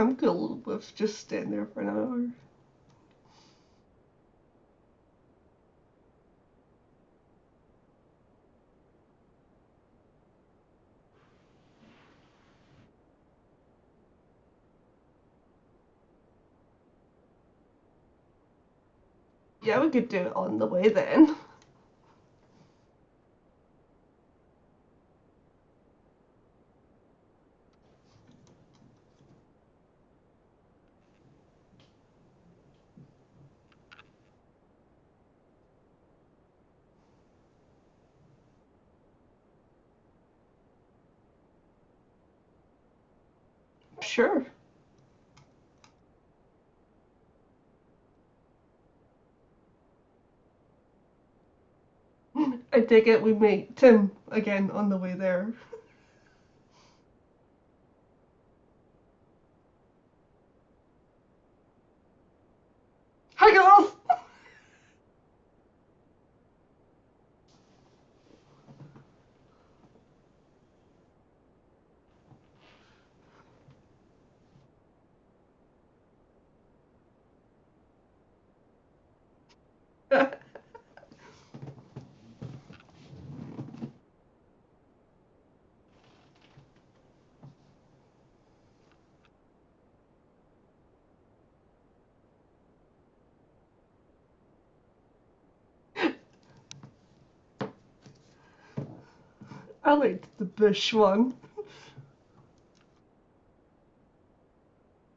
I'm cool with just staying there for an hour. Yeah, we could do it on the way then. Sure. I take it we meet Tim again on the way there. Hi, girls! I liked the bush one.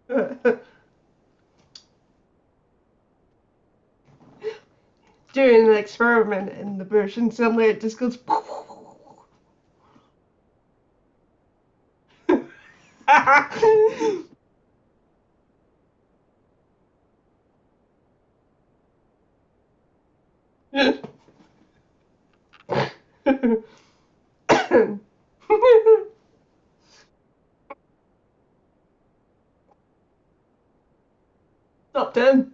Doing an experiment in the bush and suddenly it just goes. Stop, Tim.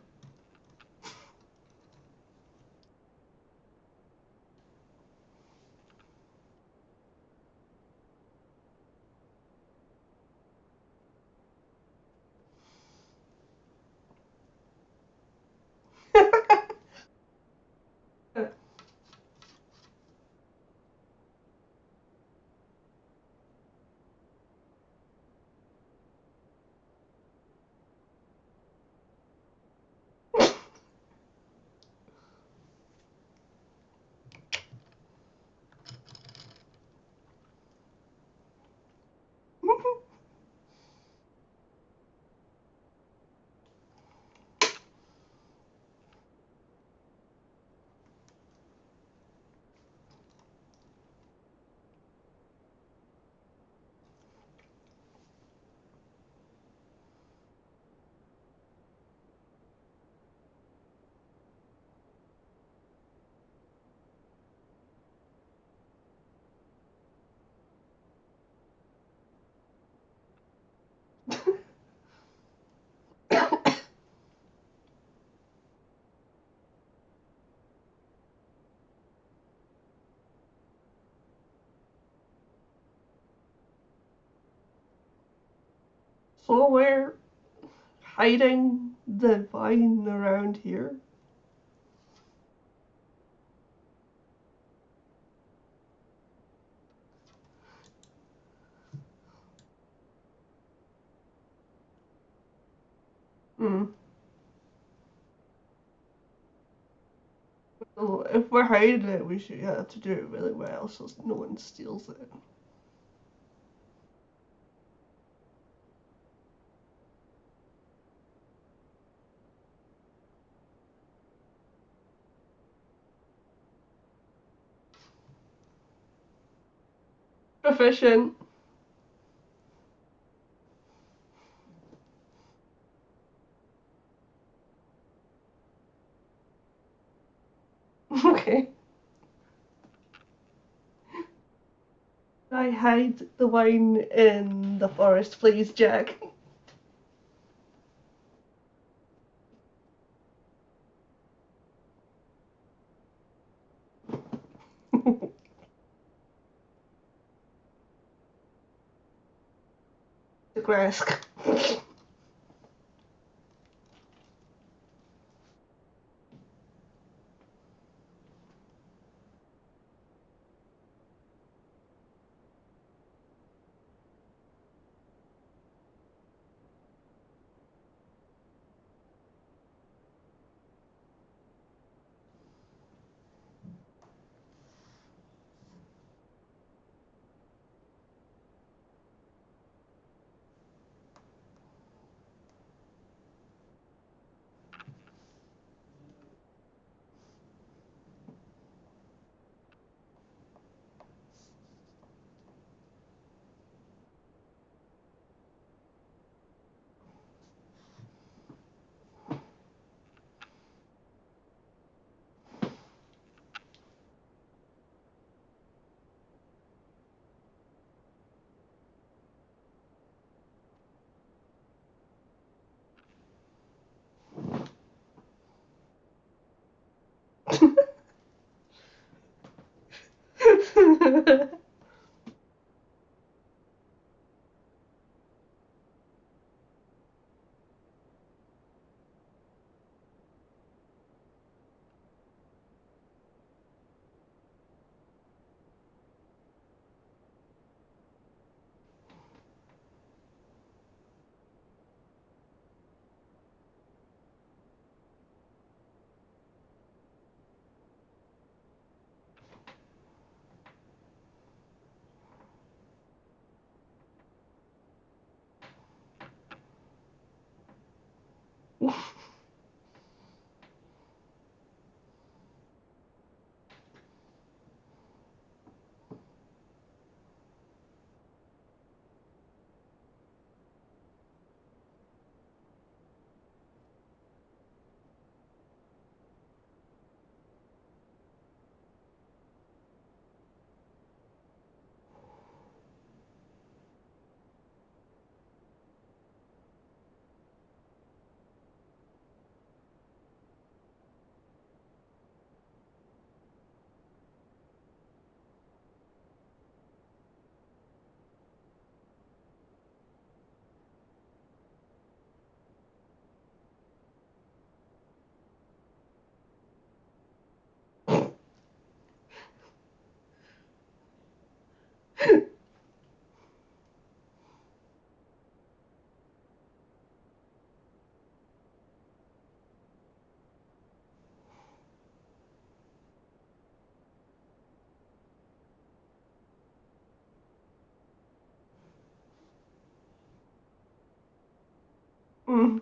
So we're hiding the vine around here. Mm. So if we're hiding it, we should have to do it really well so no one steals it. Proficient. Okay. I hide the wine in the forest, please, Jack. The grass. Mm.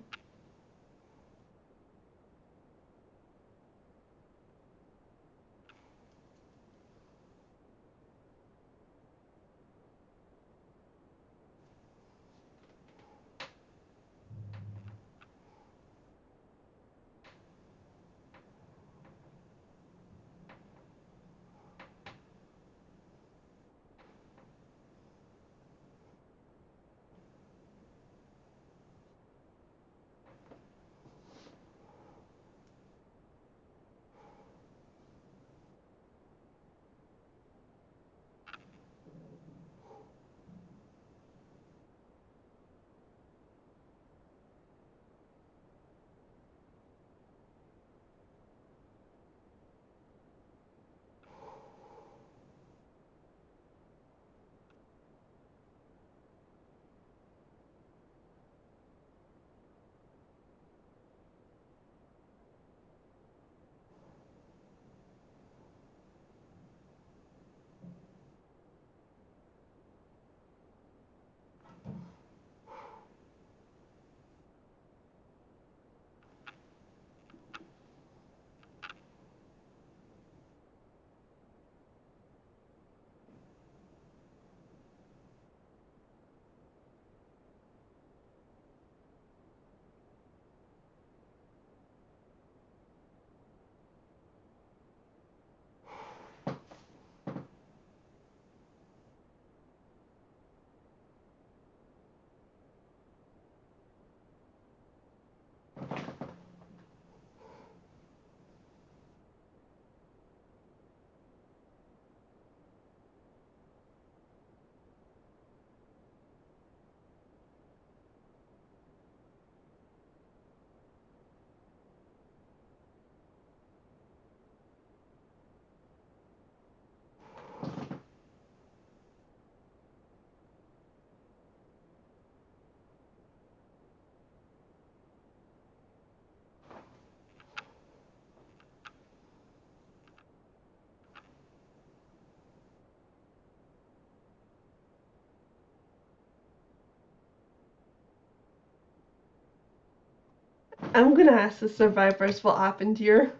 I'm gonna ask the survivors what happened here.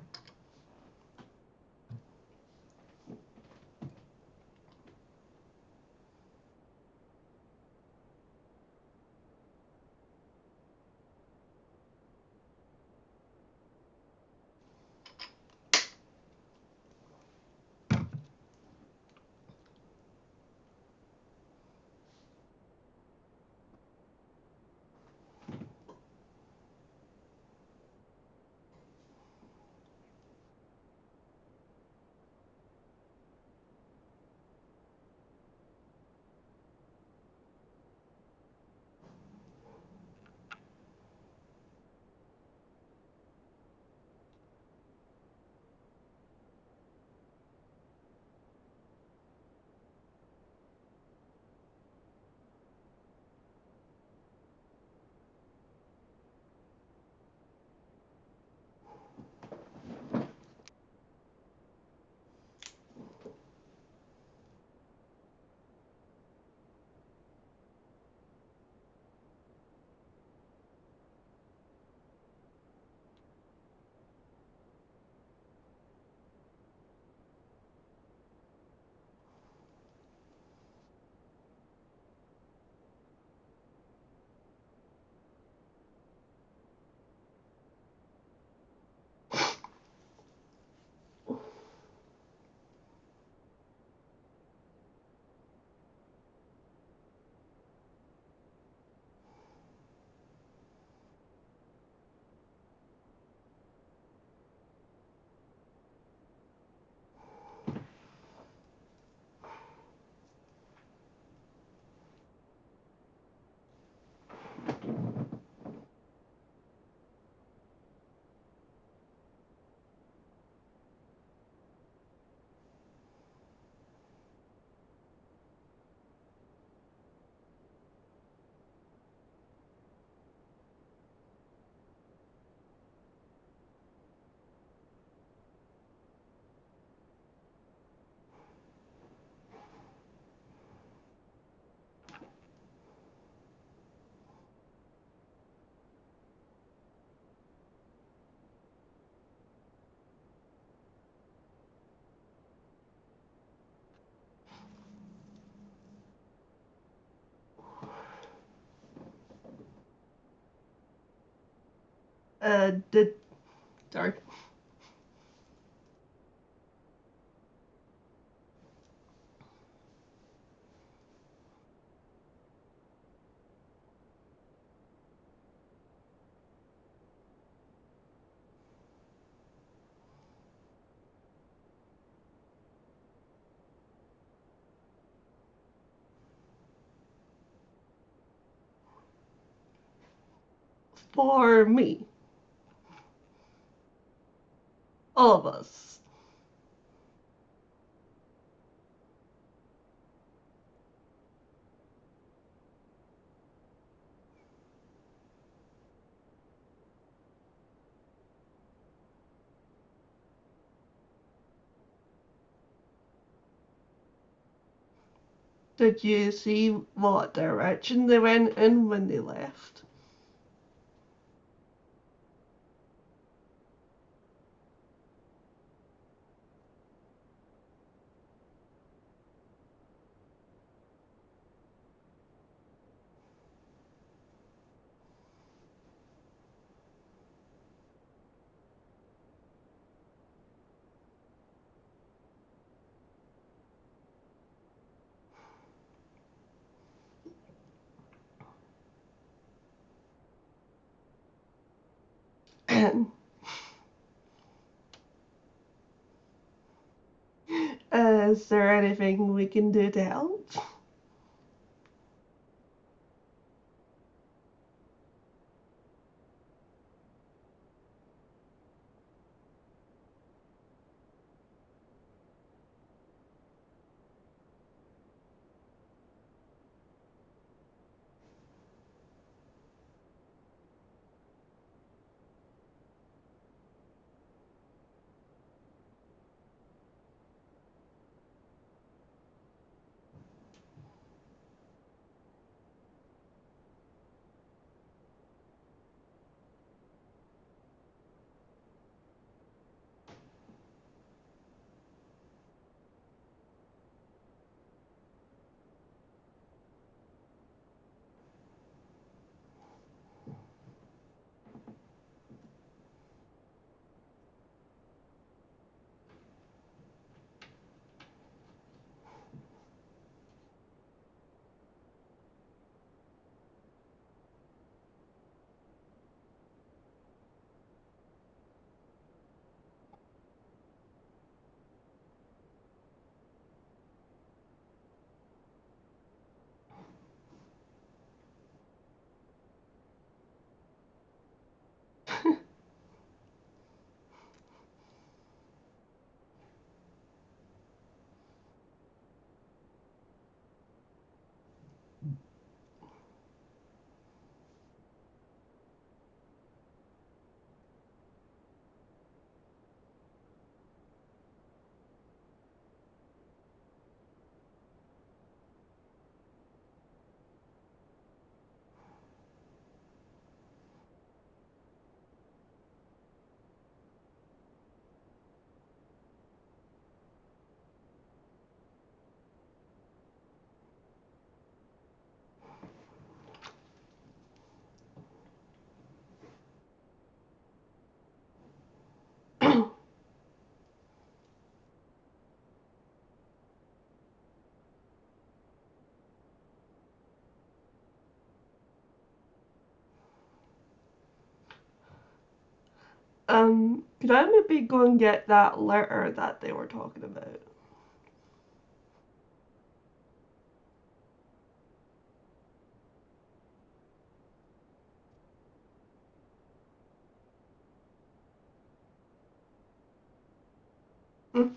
Did sorry. For me, all of us. Did you see what direction they went in when they left? Is there anything we can do to help? Could I maybe go and get that letter that they were talking about? Hmm?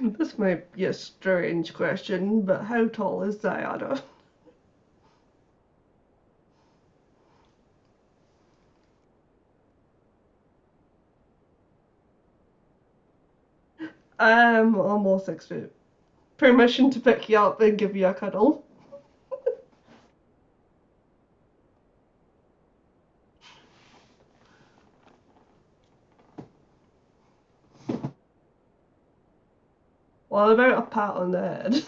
This might be a strange question, but how tall is Diana? I'm almost 6 feet. Permission to pick you up and give you a cuddle. What about a pat on the head?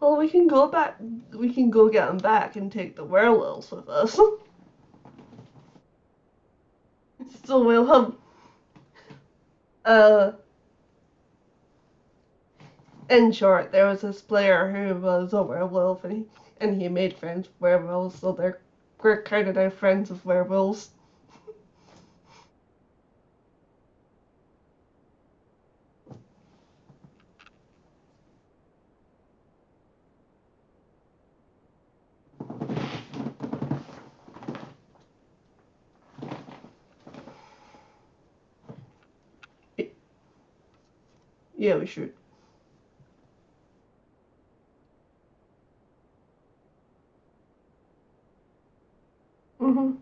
Well, we can go back. We can go get him back and take the werewolves with us. So we'll have. Uh, in short, there was this player who was a werewolf, and he made friends with werewolves. So we're kind of now friends with werewolves. Yeah, we should. Mhm.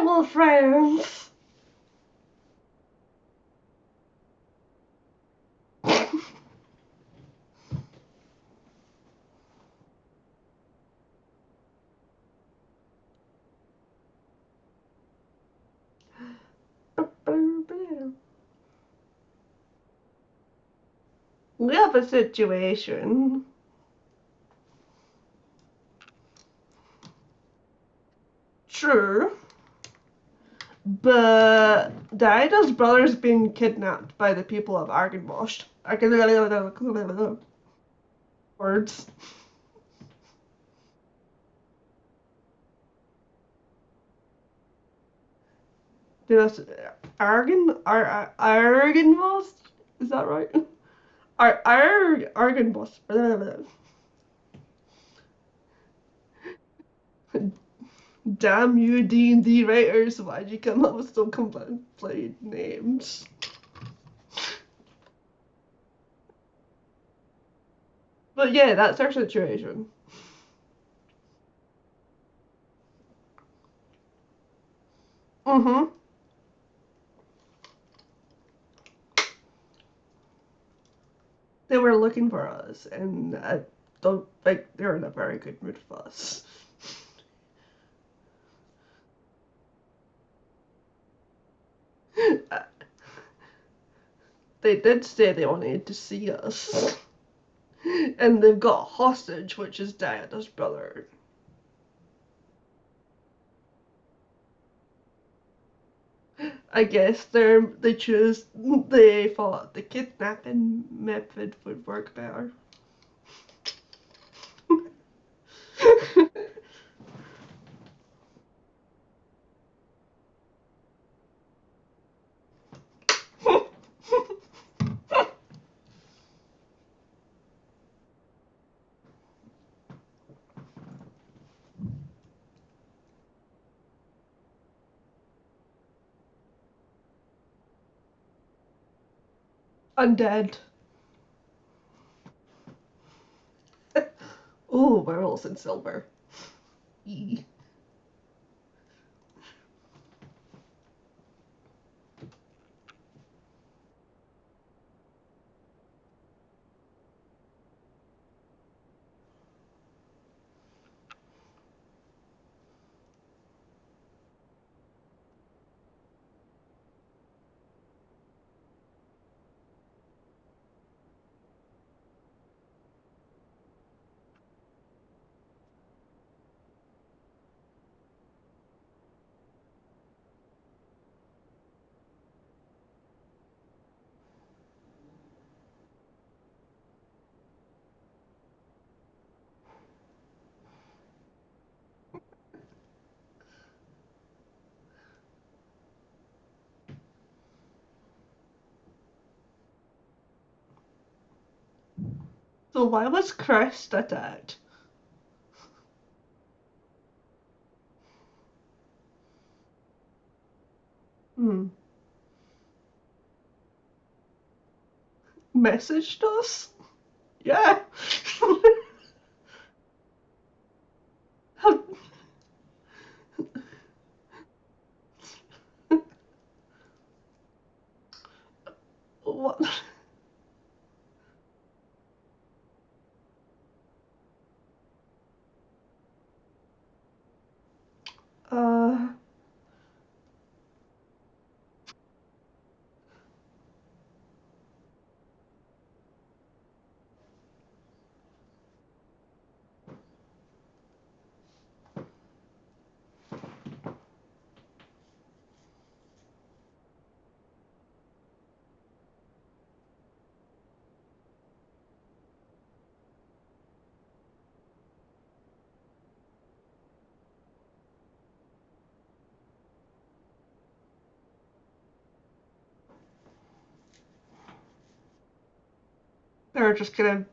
Werewolf friends. We have a situation. True. But Daida's brother's been kidnapped by the people of Argenbosch. Words. Did Argenbosch? Is that right? Argenbosch. Damn you, D&D writers! Why'd you come up with so complicated names? But yeah, that's our situation. Mm-hmm. They were looking for us, and I don't think they're in a very good mood with us. They did say they wanted to see us. And they've got a hostage, which is Diana's brother. I guess they thought the kidnapping method would work better. Undead. Ooh, werewolves in silver. Eee. So why was Crest attacked? Hmm. Messaged us? Yeah. What? Uh, they're just gonna.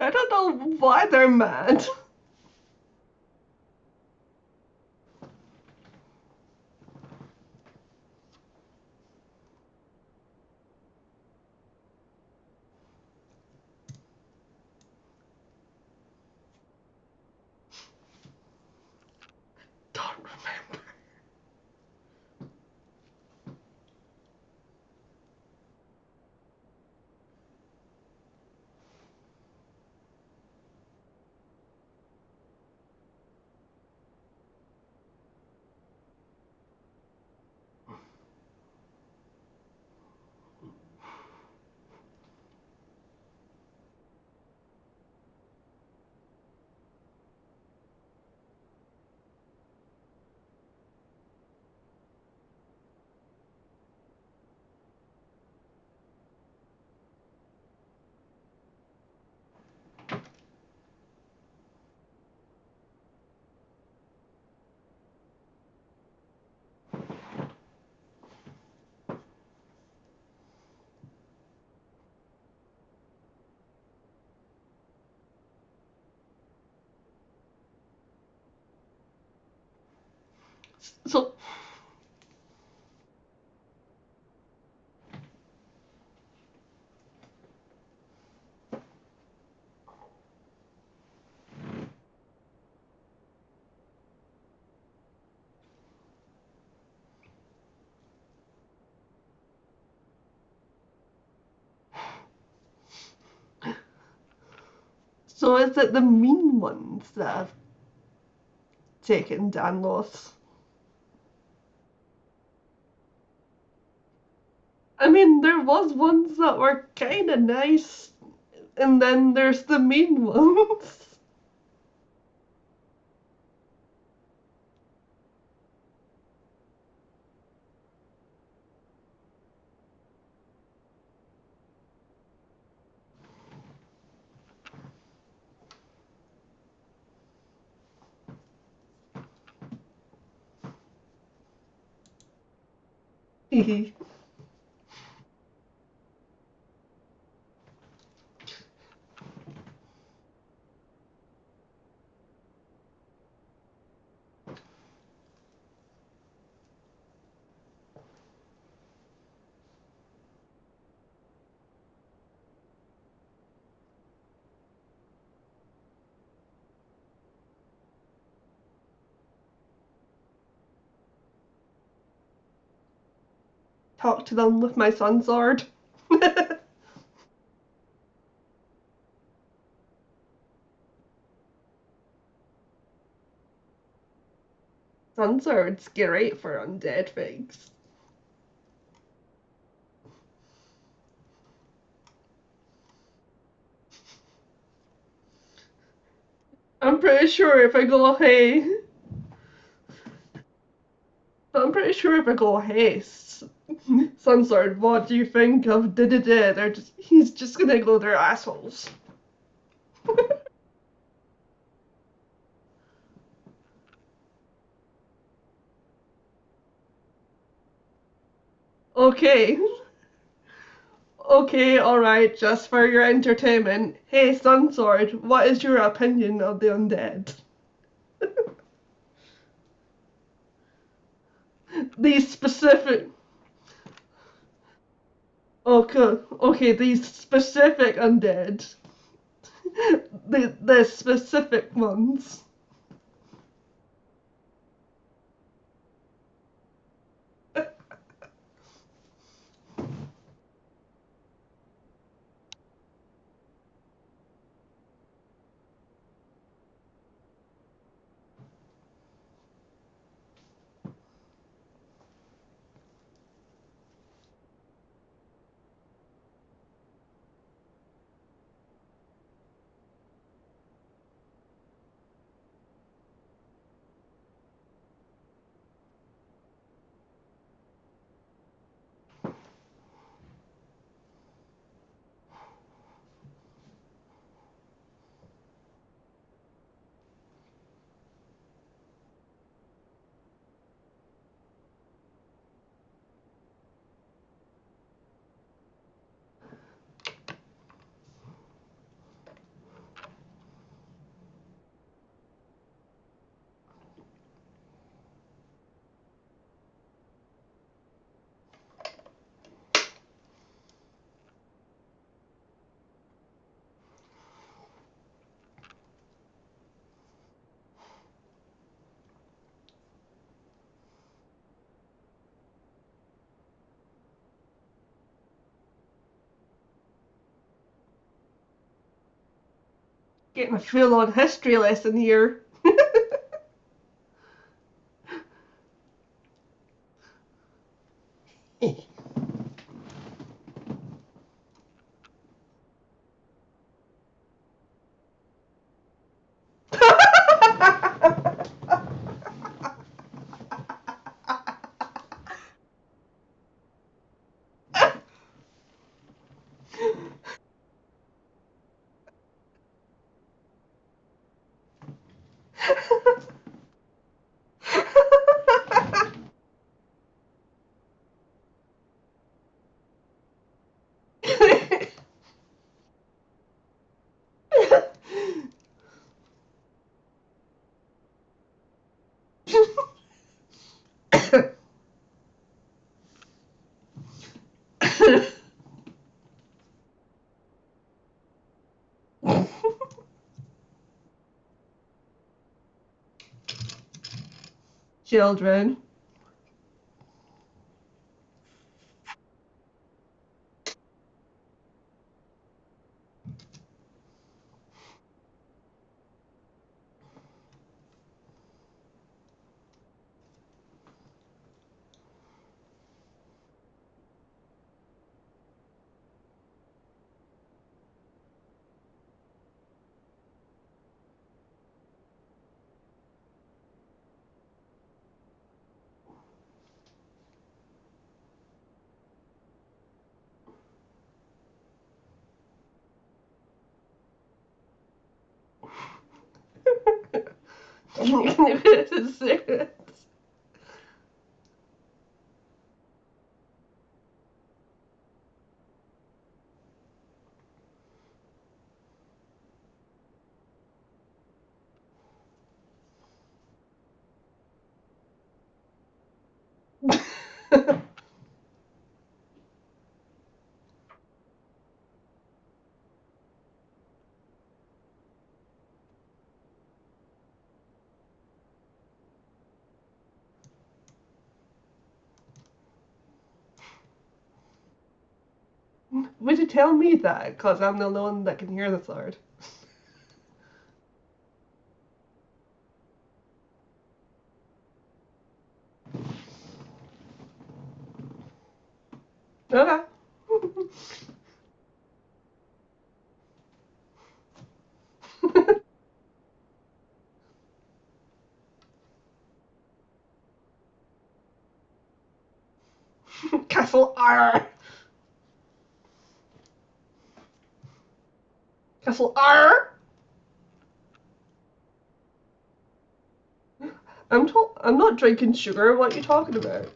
I don't know why they're mad. Don't remember. So, so is it the mean ones that have taken Danlos? I mean, there was ones that were kind of nice, and then there's the mean ones. Talk to them with my sun sword. Sun sword's great for undead things. I'm pretty sure if I go, hey, pretty sure if I go, hey, some sort, what do you think of da-da-da? He's just gonna go, they're assholes. Okay. Okay, alright, just for your entertainment. Hey, Sunsword, what is your opinion of the undead? These specific. Okay, these specific undead. The specific ones. Getting a full on history lesson here. Children. Would you tell me that? Because I'm the only one that can hear the sword. Okay. Castle R. Castle R. I'm not drinking sugar. What are you talking about?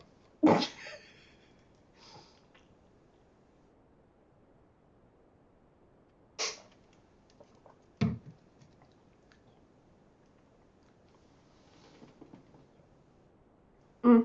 Mm.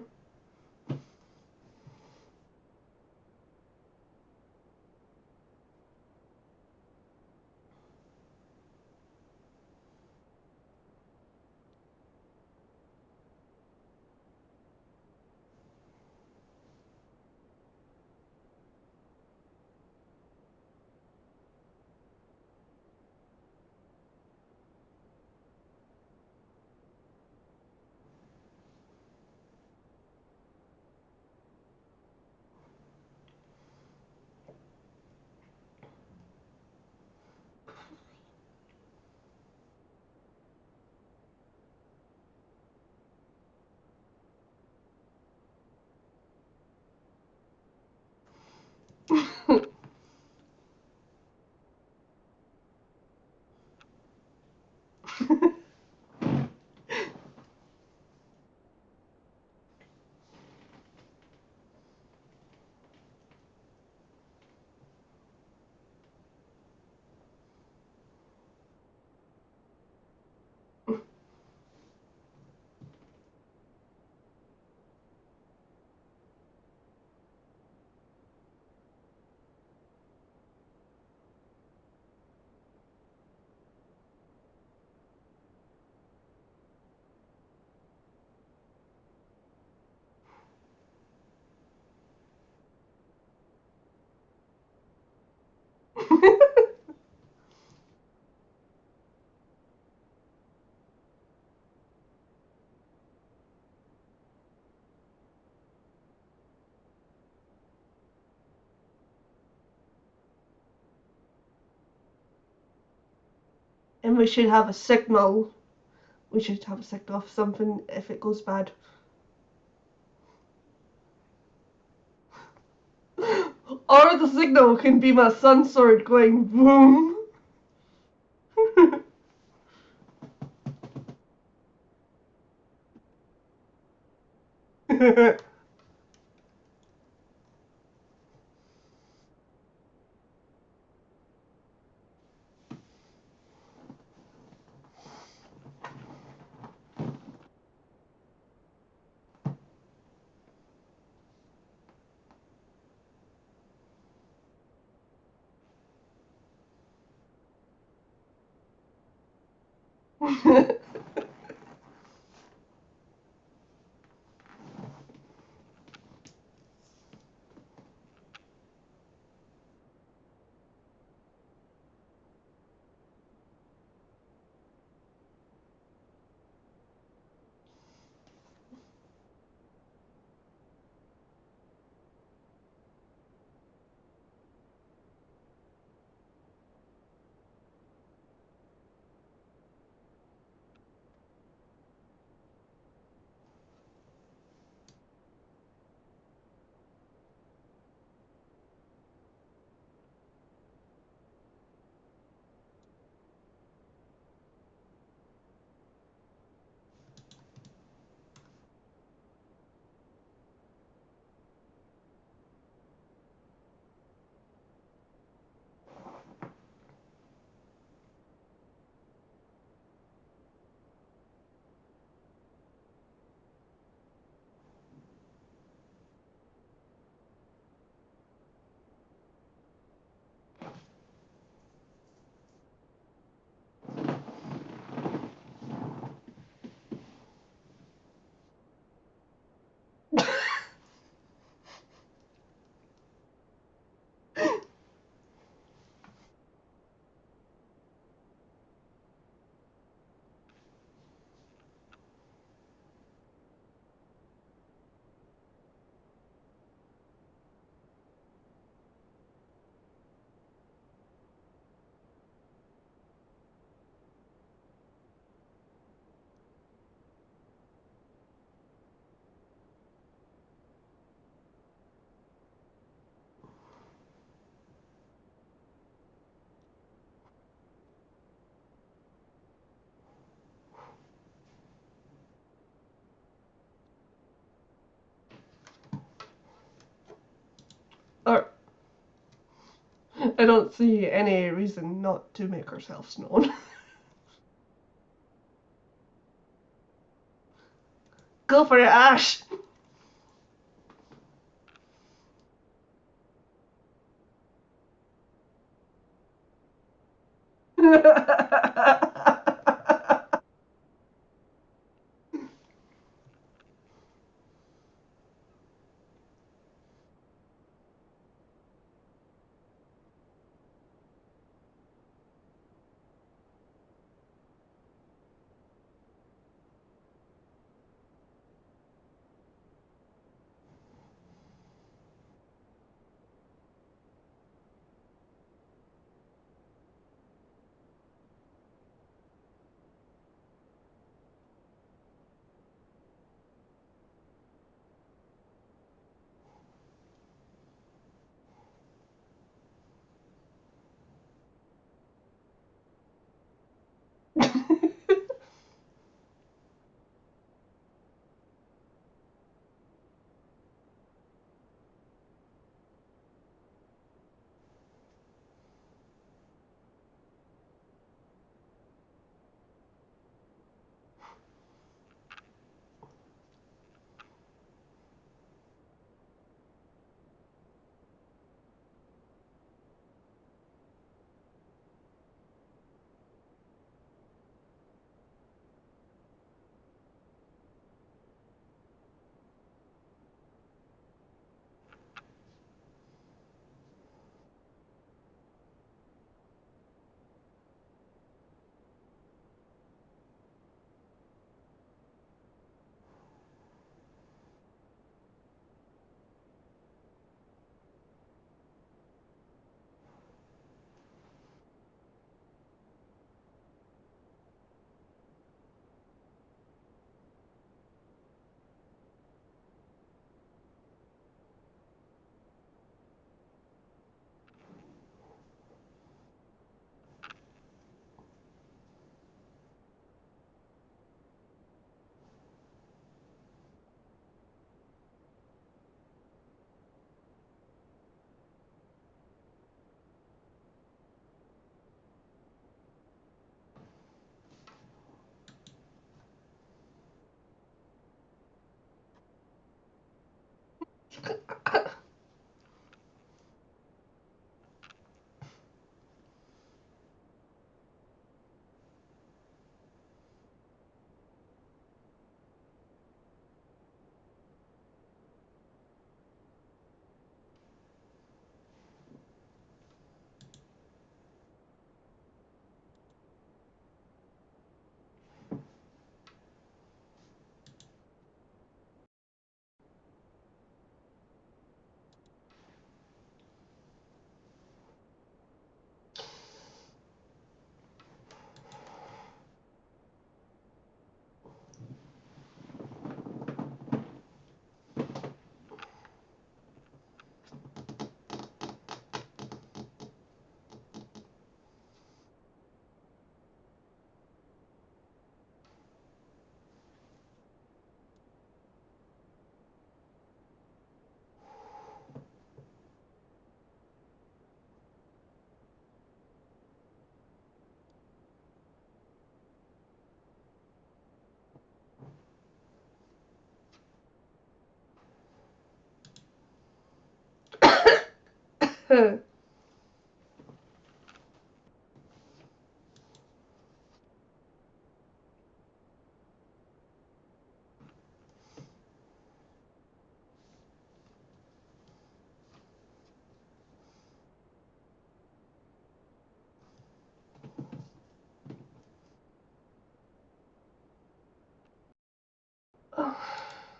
And we should have a signal. We should have a signal for something if it goes bad. Or the signal can be my sun sword going boom. I don't see any reason not to make ourselves known. Go for it, Ash!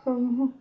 um,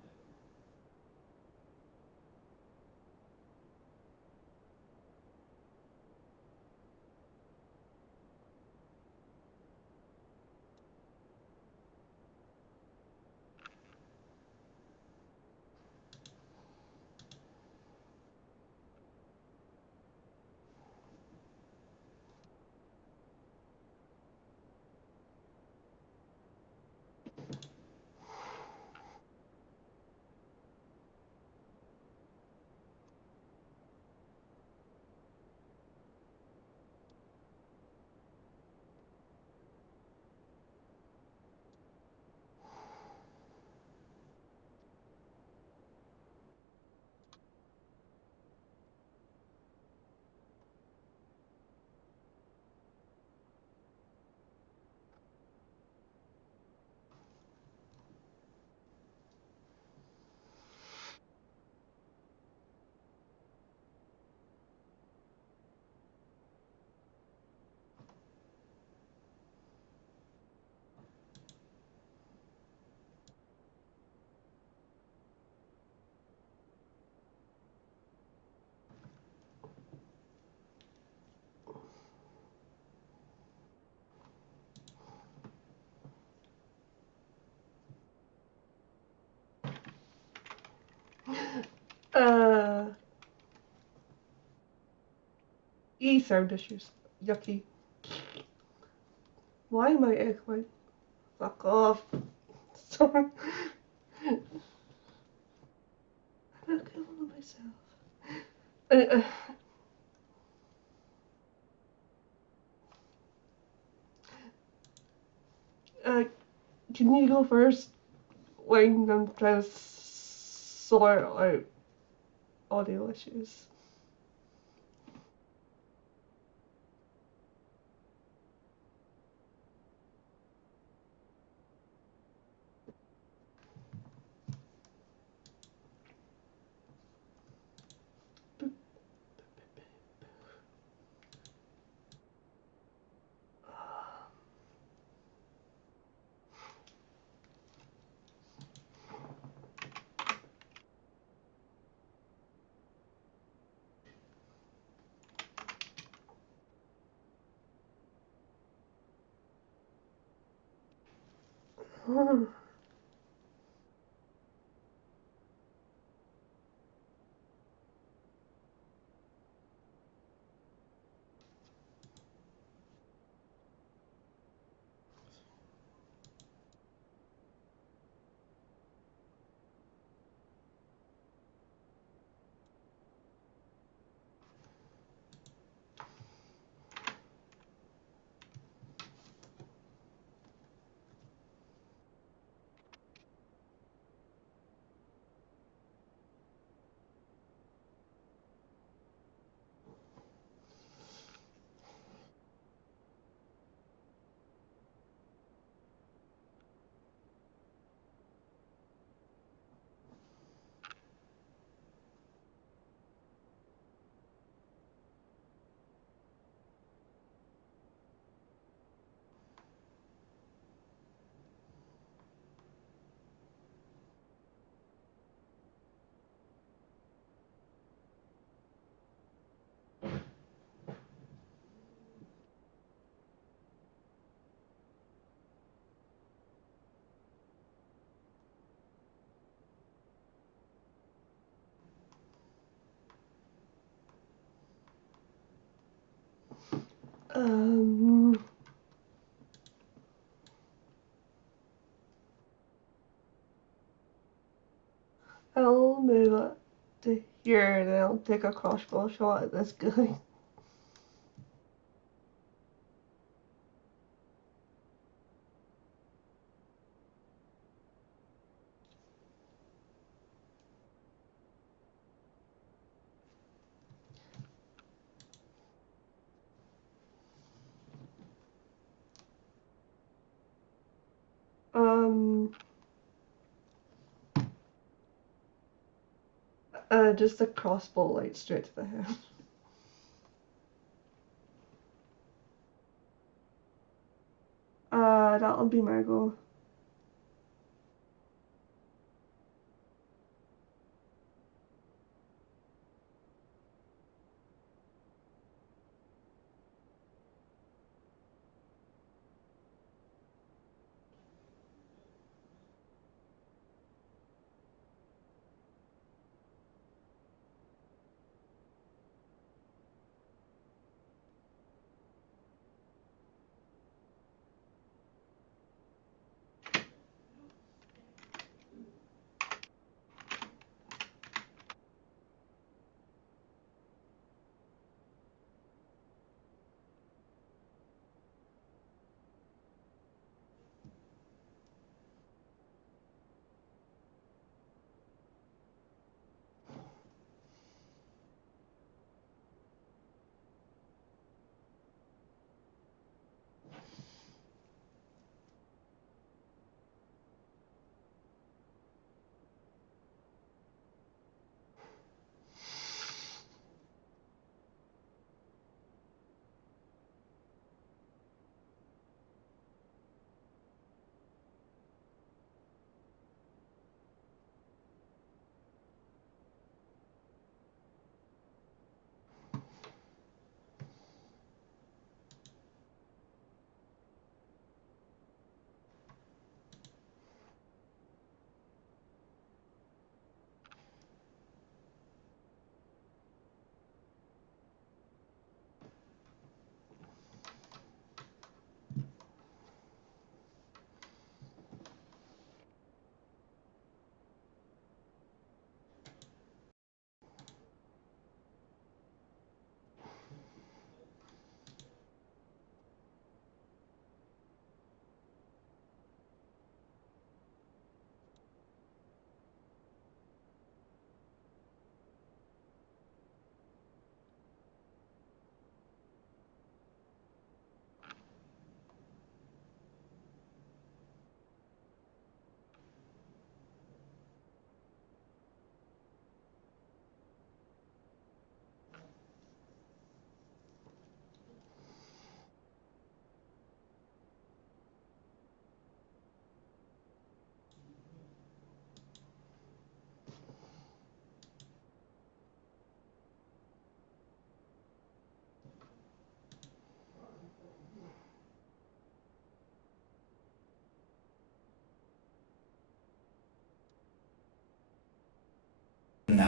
Uh, sound issues. Yucky. Why am I egg white? Fuck off. Sorry. I'm not killing myself. Uh, uh, can you go first when I'm trying to sort out audio issues? um, I'll move it to here and I'll take a crossbow shot at this guy. Um, just a crossbow light straight to the head. That'll be my goal.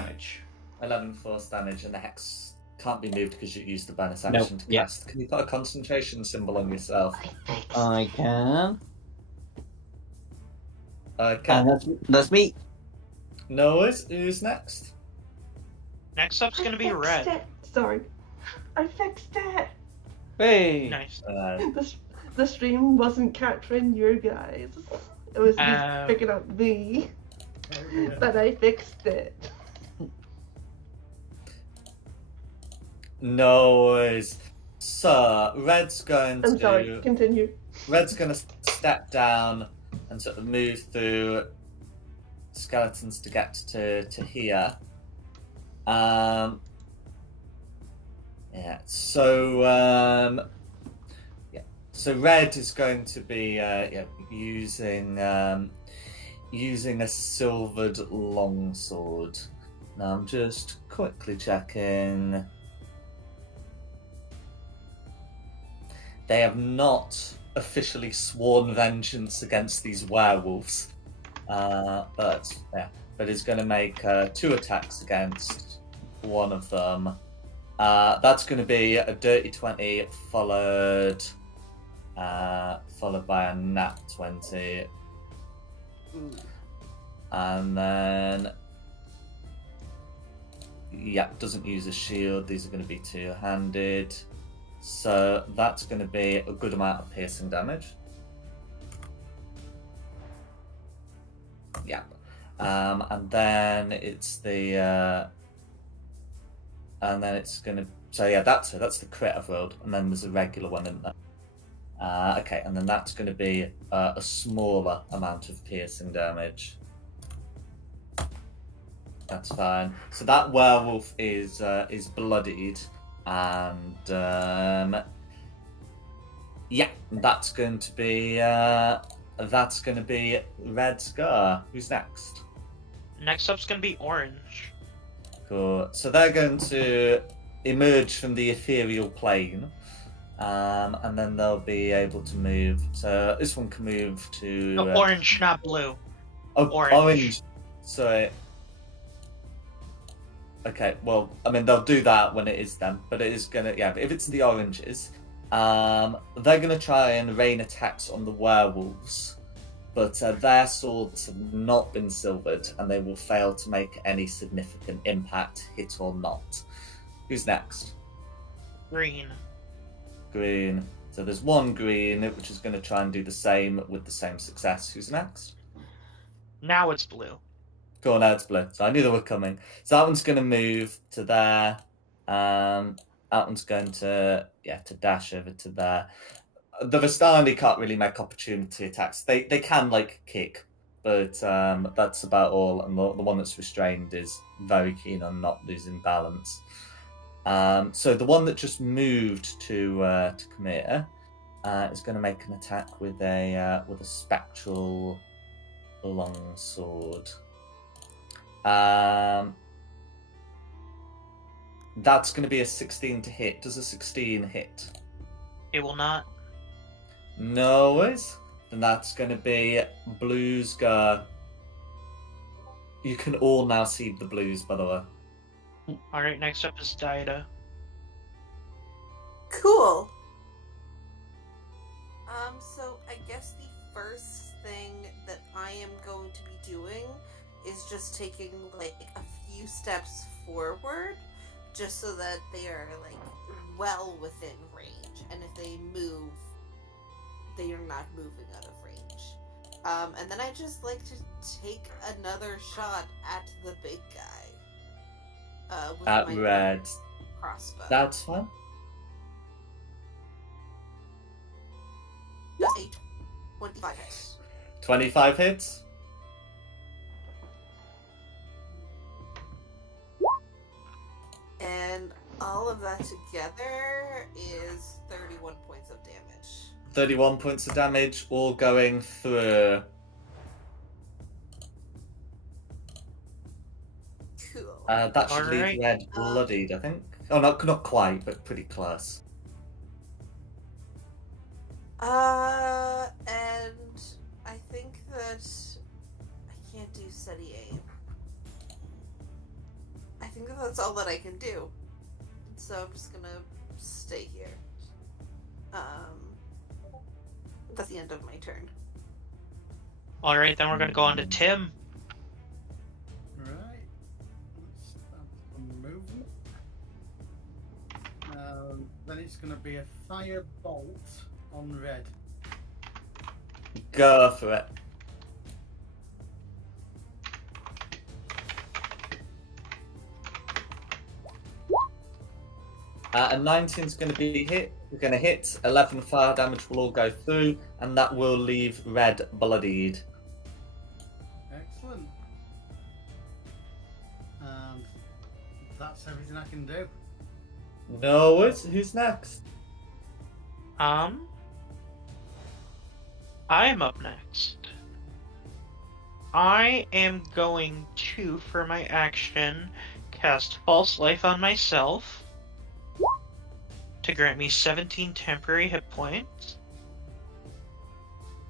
damage. 11 force damage, and the hex can't be moved because you used the bonus Nope, action to yeah. cast. Can you put a concentration symbol on yourself? I can. Okay. And that's me. No worries. Who's next? Next up's gonna be I red. fixed it. Sorry. I fixed it. Hey. Nice. The stream wasn't capturing your guys. It was just picking up me. But I fixed it. No worries. So, Red's going I'm to... sorry, continue. Red's going to step down and sort of move through skeletons to get to here. Yeah, so... So Red is going to be using a silvered longsword. Now I'm just quickly checking. They have not officially sworn vengeance against these werewolves, but he's going to make 2 attacks against one of them. That's going to be a dirty 20 followed by a nat 20. And then, doesn't use a shield. These are going to be 2-handed. So that's going to be a good amount of piercing damage. Yeah. And then it's the... and then it's going to... So yeah, that's the crit I've rolled. And then there's a regular one in there. Okay, and then that's going to be a smaller amount of piercing damage. That's fine. So that werewolf is bloodied, and that's going to be Red Scar. Who's next? Next up's gonna be orange. Cool. So they're going to emerge from the ethereal plane. And then they'll be able to move. So this one can move to... No, orange, not blue. Oh, orange. Sorry. Okay, well, I mean, they'll do that when it is them, but it is gonna... Yeah, but if it's the oranges, they're gonna try and rain attacks on the werewolves, but their swords have not been silvered, and they will fail to make any significant impact, hit or not. Who's next? Green. Green. So there's one green, which is going to try and do the same with the same success. Who's next? Now it's blue. Cool, now it's blue. So I knew they were coming. So that one's going to move to there. That one's going to dash over to there. The Vistani can't really make opportunity attacks. They can kick, but that's about all. And the one that's restrained is very keen on not losing balance. So the one that just moved to come here is going to make an attack with a spectral longsword. That's going to be a 16 to hit. Does a 16 hit? It will not. No worries. Then that's going to be blues go. You can all now see the blues, by the way. Alright, next up is Daida. Cool. So I guess the first thing that I am going to be doing is just taking a few steps forward, just so that they are well within range, and if they move, they are not moving out of range. And then I just like to take another shot at the big guy. With At my red. crossbow. That's fine. Just a 25 hits. 25 hits. And all of that together is 31 points of damage. 31 points of damage, all going through. Cool. That should leave Alright. red bloodied, I think. Oh, not quite, but pretty close. And I think that I can't do steady aim. think that's all that I can do. So I'm just gonna stay here. That's the end of my turn. Alright, then we're gonna go on to Tim. Right. Let's start the movement. Then it's going to be a fire bolt on red. Go for it. A 19's going to be hit. We're going to hit. 11 fire damage will all go through, and that will leave red bloodied. Excellent. And that's everything I can do. No worries. Who's next? I am up next. I am going to, for my action, cast False Life on myself to grant me 17 temporary hit points.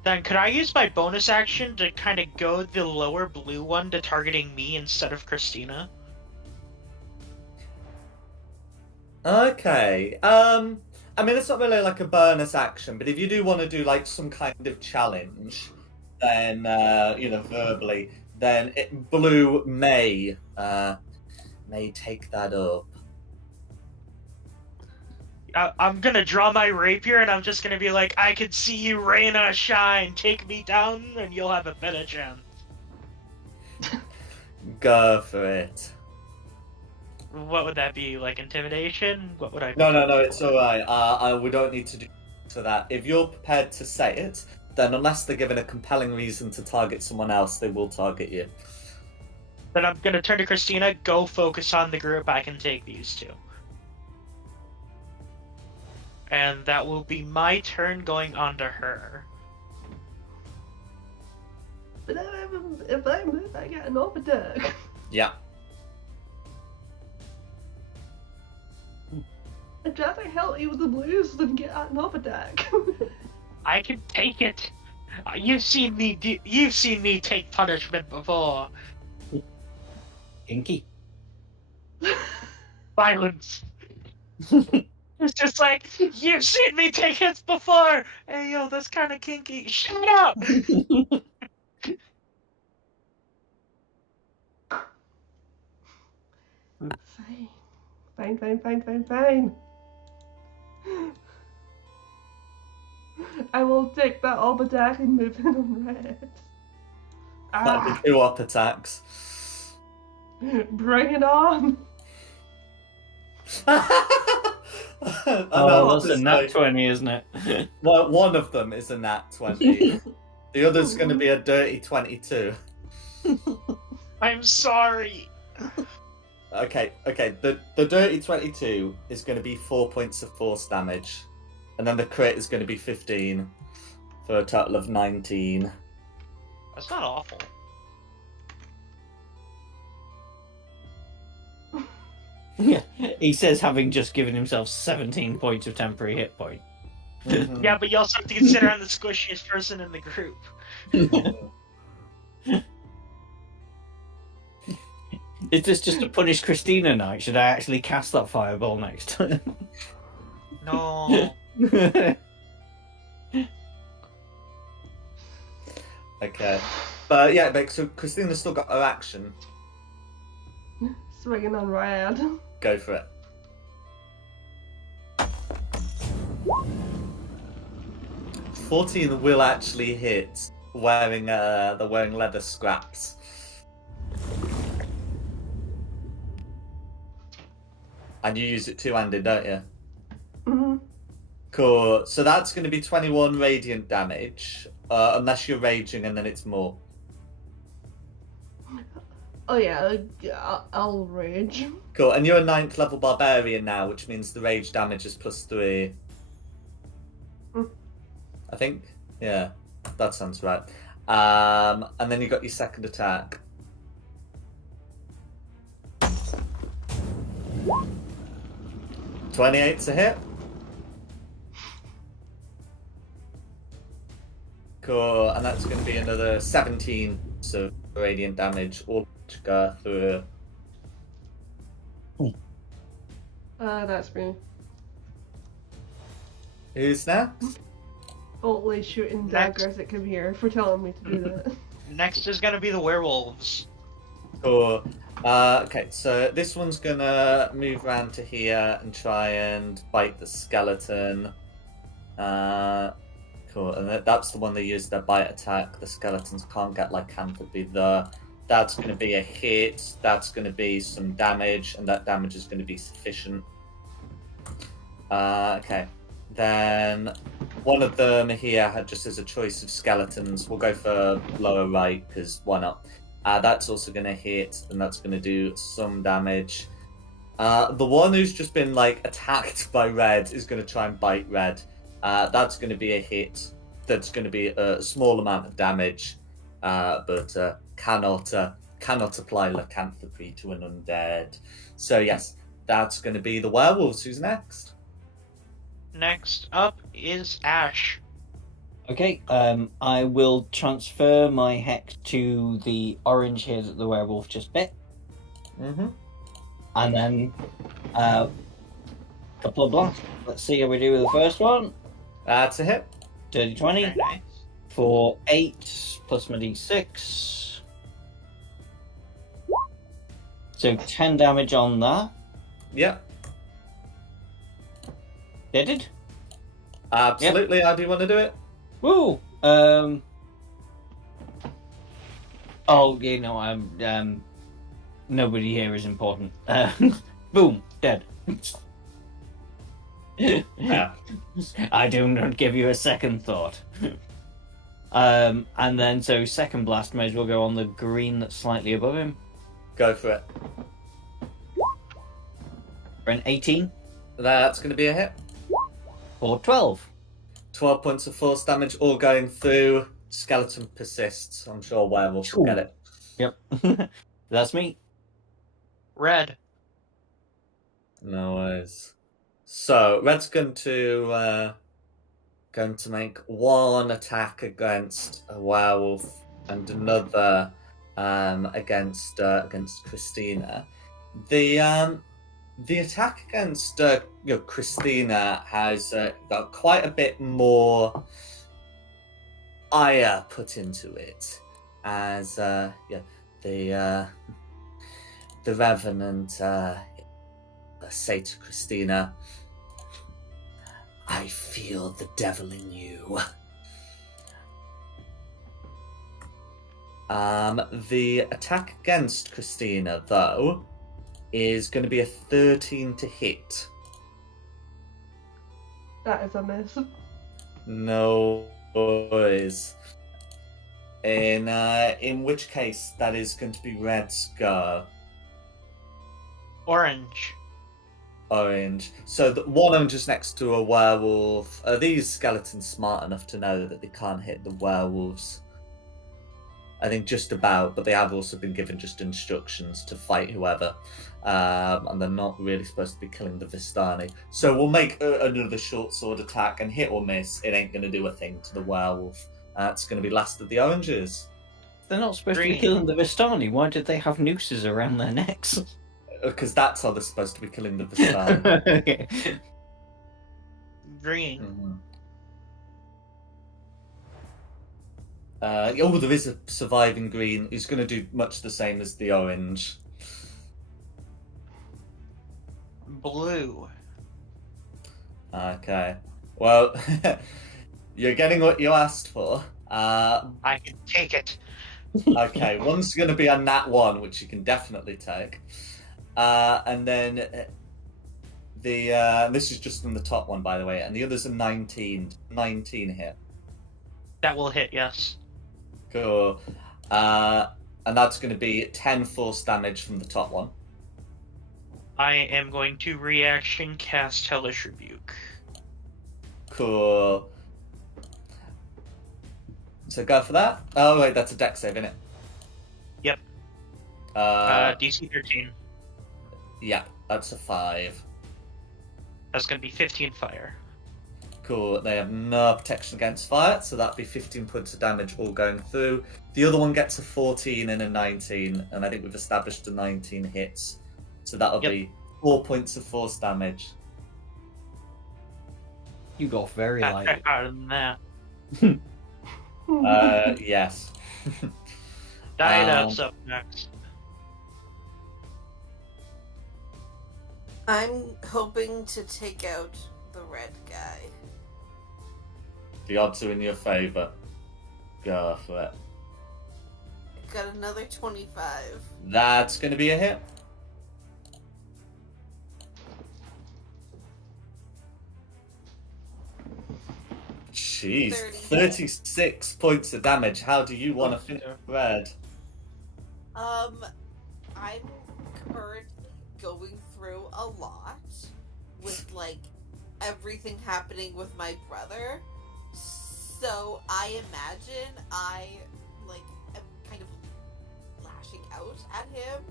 Then could I use my bonus action to kind of go the lower blue one to targeting me instead of Christina? Okay. I mean, it's not really like a bonus action, but if you do want to do like some kind of challenge, then verbally, then blue may take that up. I'm gonna draw my rapier and I'm just gonna be like, I can see you, Reyna, shine. Take me down, and you'll have a better chance. Go for it. What would that be? Like intimidation? What would I? No, it's all right. We don't need to do to that. If you're prepared to say it, then unless they're given a compelling reason to target someone else, they will target you. Then I'm gonna turn to Christina. Go focus on the group. I can take these two. And that will be my turn going on to her. But if I move, I get an overdog. Yeah. I'd rather help you with the blues than get an overdog. I can take it. You've seen me take punishment before. Inky. Violence. It's just like, you've seen me take hits before. Hey, yo, that's kind of kinky. Shut up. Fine. I will take that up attack and move it on red. That'll be 2 up attacks. Bring it on! Oh, that's a nat 20, isn't it? Well, one of them is a nat 20. The other's going to be a dirty 22. I'm sorry. Okay. The dirty 22 is going to be 4 points of force damage. And then the crit is going to be 15 for a total of 19. That's not awful. Yeah, he says having just given himself 17 points of temporary hit point. Mhm. Yeah, but you also have to consider I'm the squishiest person in the group. Is this just to punish Christina night? Should I actually cast that fireball next time? No. Okay. But yeah, so Christina's still got her action. Swinging on red. Go for it. $14 will actually hit, wearing they're wearing leather scraps. And you use it two-handed, don't you? Mm-hmm. Cool. So that's going to be 21 radiant damage, unless you're raging, and then it's more. Oh yeah, I'll rage. Cool. And you're a 9th level barbarian now, which means the rage damage is +3. Mm. I think. Yeah, that sounds right. And then you got your second attack. $28's a hit. Cool, and that's going to be another 17 so radiant damage, all to go through. That's me. Who's next? Only shooting Next. daggers that come here for telling me to do that. Next is gonna be the werewolves. Cool. Okay, so this one's gonna move around to here and try and bite the skeleton. Cool, and that's the one they use their bite attack. The skeletons can't get lycanthropy there. That's going to be a hit. That's going to be some damage, and that damage is going to be sufficient. Okay, then one of them here had just as a choice of skeletons. We'll go for lower right because why not? That's also going to hit, and that's going to do some damage. The one who's just been attacked by red is going to try and bite red. That's going to be a hit. That's going to be a small amount of damage, but cannot apply lycanthropy to an undead. So yes, that's going to be the werewolves. Who's next? Next up is Ash. Okay, I will transfer my hex to the orange here that the werewolf just bit, Mm-hmm. and then couple of blasts. Let's see how we do with the first one. That's a hit. Dirty 20 Very nice. for 8 plus my d6. So 10 damage on that. Yep. Deaded? Absolutely. How do you want to do it? Woo! Oh, you know, I'm nobody here is important. Boom, dead. Yeah. I do not give you a second thought. And then, so second blast, may as well go on the green that's slightly above him. Go for it. For an 18 That's going to be a hit. or 12. 12 points of force damage, all going through. Skeleton persists. I'm sure werewolf will get it. Yep. That's me. Red. No worries. So red's going to make one attack against a werewolf and another against Christina. The attack against Christina has got quite a bit more ire put into it, as the Revenant say to Christina, "I feel the devil in you." The attack against Christina, though, is going to be a 13 to hit. That is a miss. No worries. In which case, that is going to be Red's go. Orange. Orange. So one of them just next to a werewolf. Are these skeletons smart enough to know that they can't hit the werewolves? I think just about, but they have also been given just instructions to fight whoever. And they're not really supposed to be killing the Vistani. So we'll make another short sword attack, and hit or miss, it ain't going to do a thing to the werewolf. It's going to be last of the oranges. They're not supposed to be Green. killing the Vistani. Why did they have nooses around their necks? Because that's how they're supposed to be killing the Vistani. Okay. Green. Mm-hmm. There is a surviving green. He's going to do much the same as the orange. Blue. Okay. Well, you're getting what you asked for. I can take it. Okay, one's going to be a nat 1, which you can definitely take. And then this is just from the top one, by the way, and the other's a 19. 19 hit. That will hit, yes. Cool. And that's going to be 10 force damage from the top one. I am going to reaction cast Hellish Rebuke. Cool. So go for that. Oh wait, that's a dex save, isn't it? Yep. DC 13. Yeah, that's a 5. That's going to be 15 fire. Cool. They have no protection against fire, so that'd be 15 points of damage all going through. The other one gets a 14 and a 19, and I think we've established the 19 hits. So that'll Yep. be 4 points of force damage. You got very Got light. harder than that. Yes. Dietup's up next. I'm hoping to take out the red guy. The odds are in your favor. Go for it. Got another 25. That's going to be a hit. Jeez, 36 points of damage. How do you want to finish red? I'm currently going through a lot with like everything happening with my brother. So I imagine I like am kind of lashing out at him,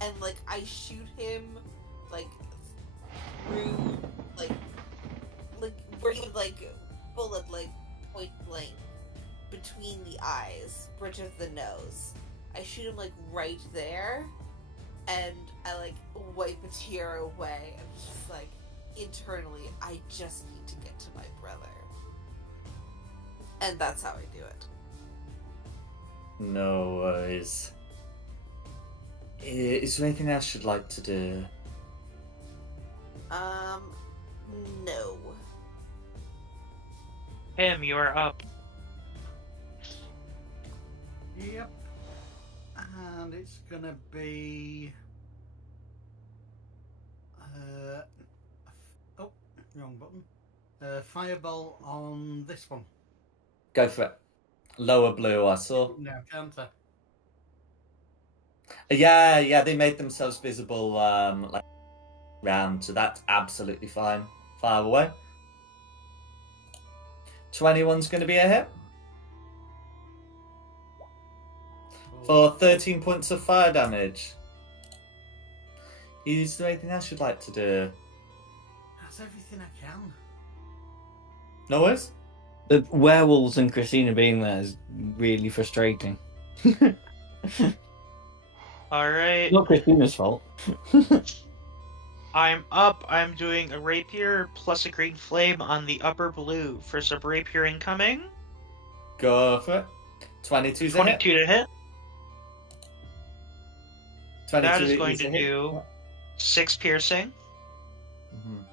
and like I shoot him like through like where he like bullet like point blank between the eyes, bridge of the nose. I shoot him like right there, and I like wipe a tear away. I'm just like internally, I just need to get to my brother. And that's how I do it. No worries. Is there anything else you'd like to do? No. Him, you are up. Yep. And it's gonna be. Oh, wrong button. Fireball on this one. Go for it. Lower blue, I saw. No, can't I? Yeah, they made themselves visible like round, so that's absolutely fine. Fire away. 21's going to be a hit. For 13 points of fire damage. Is there anything else you'd like to do? That's everything I can. No worries? The werewolves and Christina being there is really frustrating. Alright. Not Christina's fault. I'm up. I'm doing a rapier plus a green flame on the upper blue for some rapier incoming. Go for it. 22's a hit. 22 to hit. 22 That is going a to hit. do 6 piercing. Mhm.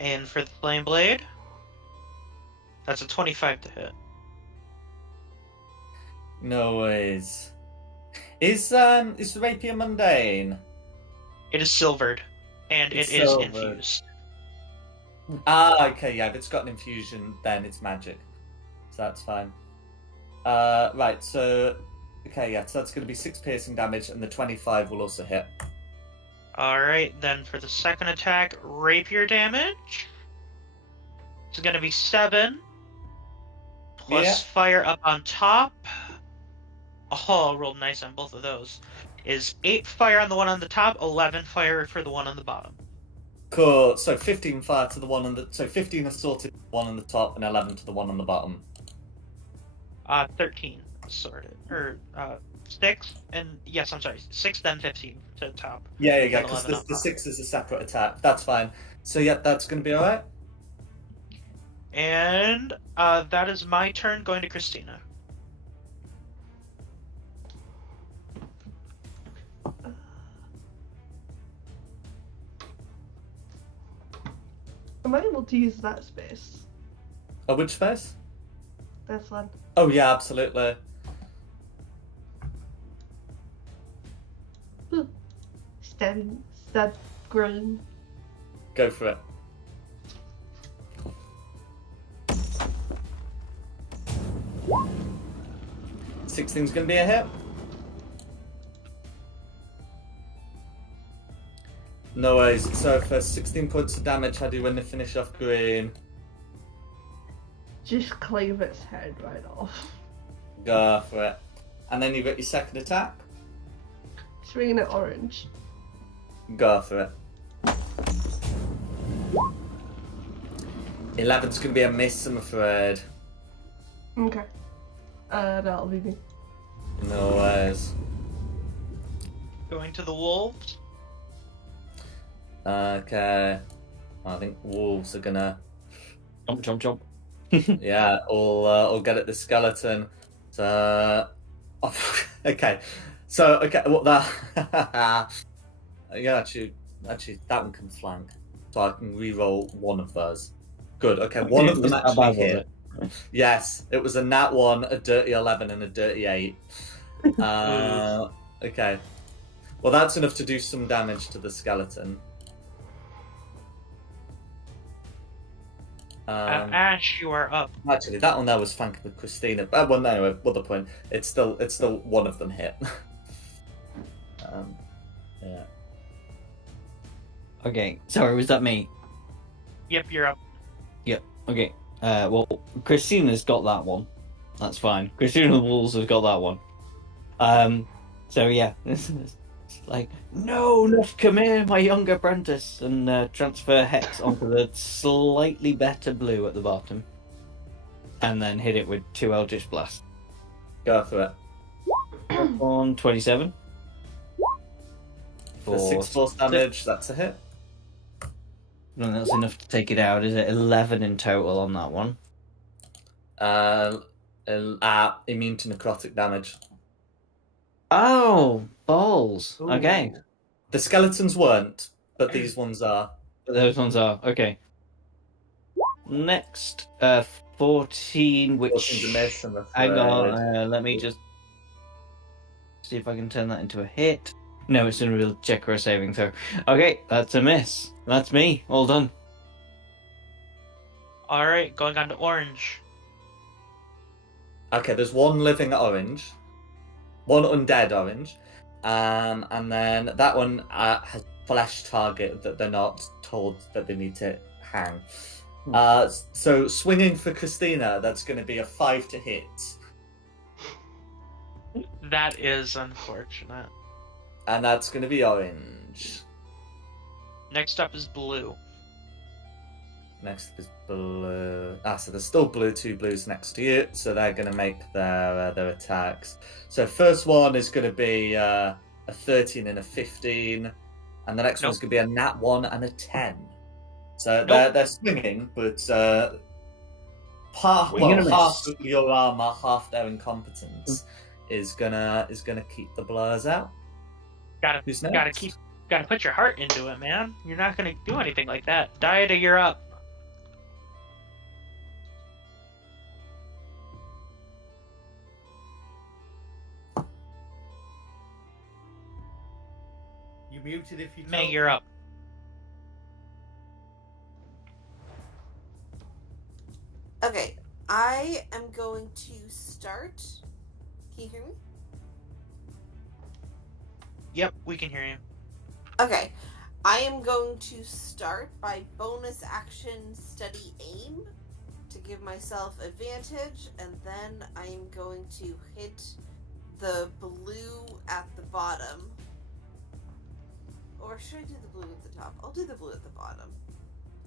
And for the flame blade, that's a 25 to hit. No worries. Is the rapier mundane? It is silvered, and It's it is silvered. infused. Okay, yeah, if it's got an infusion, then it's magic. So that's fine. Right, so... Okay, yeah, so that's going to be 6 piercing damage, and the 25 will also hit. Alright, then for the second attack, rapier damage. It's going to be 7. Plus Yeah. fire up on top. Oh, rolled nice on both of those. Is 8 fire on the one on the top, 11 fire for the one on the bottom. Cool, so 15 fire to the one on the... So 15 assaulted to the one on the top, and 11 to the one on the bottom. 13 assorted. Or, 6, and yes, I'm sorry, 6 then 15 to the top. Yeah, Then because 11 up the top. 6 is a separate attack. That's fine. So yeah, that's going to be alright. And, that is my turn going to Christina. Am I able to use that space? Oh, which space? This one. Oh yeah, absolutely. Stab green. Go for it. Sixteen's gonna be a hit. No worries. So for 16 points of damage, how do you win the finish off green? Just cleave its head right off. Go for it. And then you got your second attack. Swinging at orange. Go for it. 11's gonna be a miss, I'm afraid. Okay. That'll be me. No worries. Going going to the wolves. Okay. I think wolves are gonna. Jump, jump, jump. Yeah, all get at the skeleton. So, okay. So, okay, well that. Yeah, actually, that one can flank, so I can re-roll one of those. Good. Okay, one of them How actually bad was hit. Yes, it was a nat 1, a dirty 11, and a dirty 8. Okay. Well, that's enough to do some damage to the skeleton. Ash, you are up. Actually, that one there was flanking with Christina. Well, no, anyway, other point. It's still one of them hit. Yeah. Okay, sorry, was that me? Yep, you're up. Yep. Okay. Well, Christina's got that one. That's fine. Christina the Wolves has got that one. So yeah, this is like, no, come here, my young apprentice, and transfer Hex onto the slightly better blue at the bottom, and then hit it with 2 Eldritch Blast. Go for it. On 27. For 6 force damage, that's a hit. No, that's enough to take it out. Is it 11 in total on that one? Immune to necrotic damage. Oh, balls. Ooh. Okay. The skeletons weren't, but these ones are. Those ones are. Okay. Next, 14, which... 14's a miss, I'm Hang afraid. on, let me just see if I can turn that into a hit. No, it's a real check or a saving throw. Okay, that's a miss. That's me. All done. Alright, going on to orange. Okay, there's one living orange, one undead orange, and then that one has flesh target that they're not told that they need to hang. So swinging for Christina, that's going to be a 5 to hit. That is unfortunate. And that's going to be orange. Next up is blue. Next is blue. So there's still blue, 2 blues next to you, so they're going to make their attacks. So first one is going to be a 13 and a 15, and the next one's going to be a nat 1 and a 10. So they're swinging, but half of your armor, half their incompetence is gonna keep the blurs out. Gotta put your heart into it, man. You're not gonna do anything like that. Dieta, you're up. You muted if you May, told you're me. up. Okay, I am going to start. Can you hear me? Yep, we can hear you. Okay, I am going to start by bonus action steady aim to give myself advantage, and then I am going to hit the blue at the bottom. Or should I do the blue at the top? I'll do the blue at the bottom.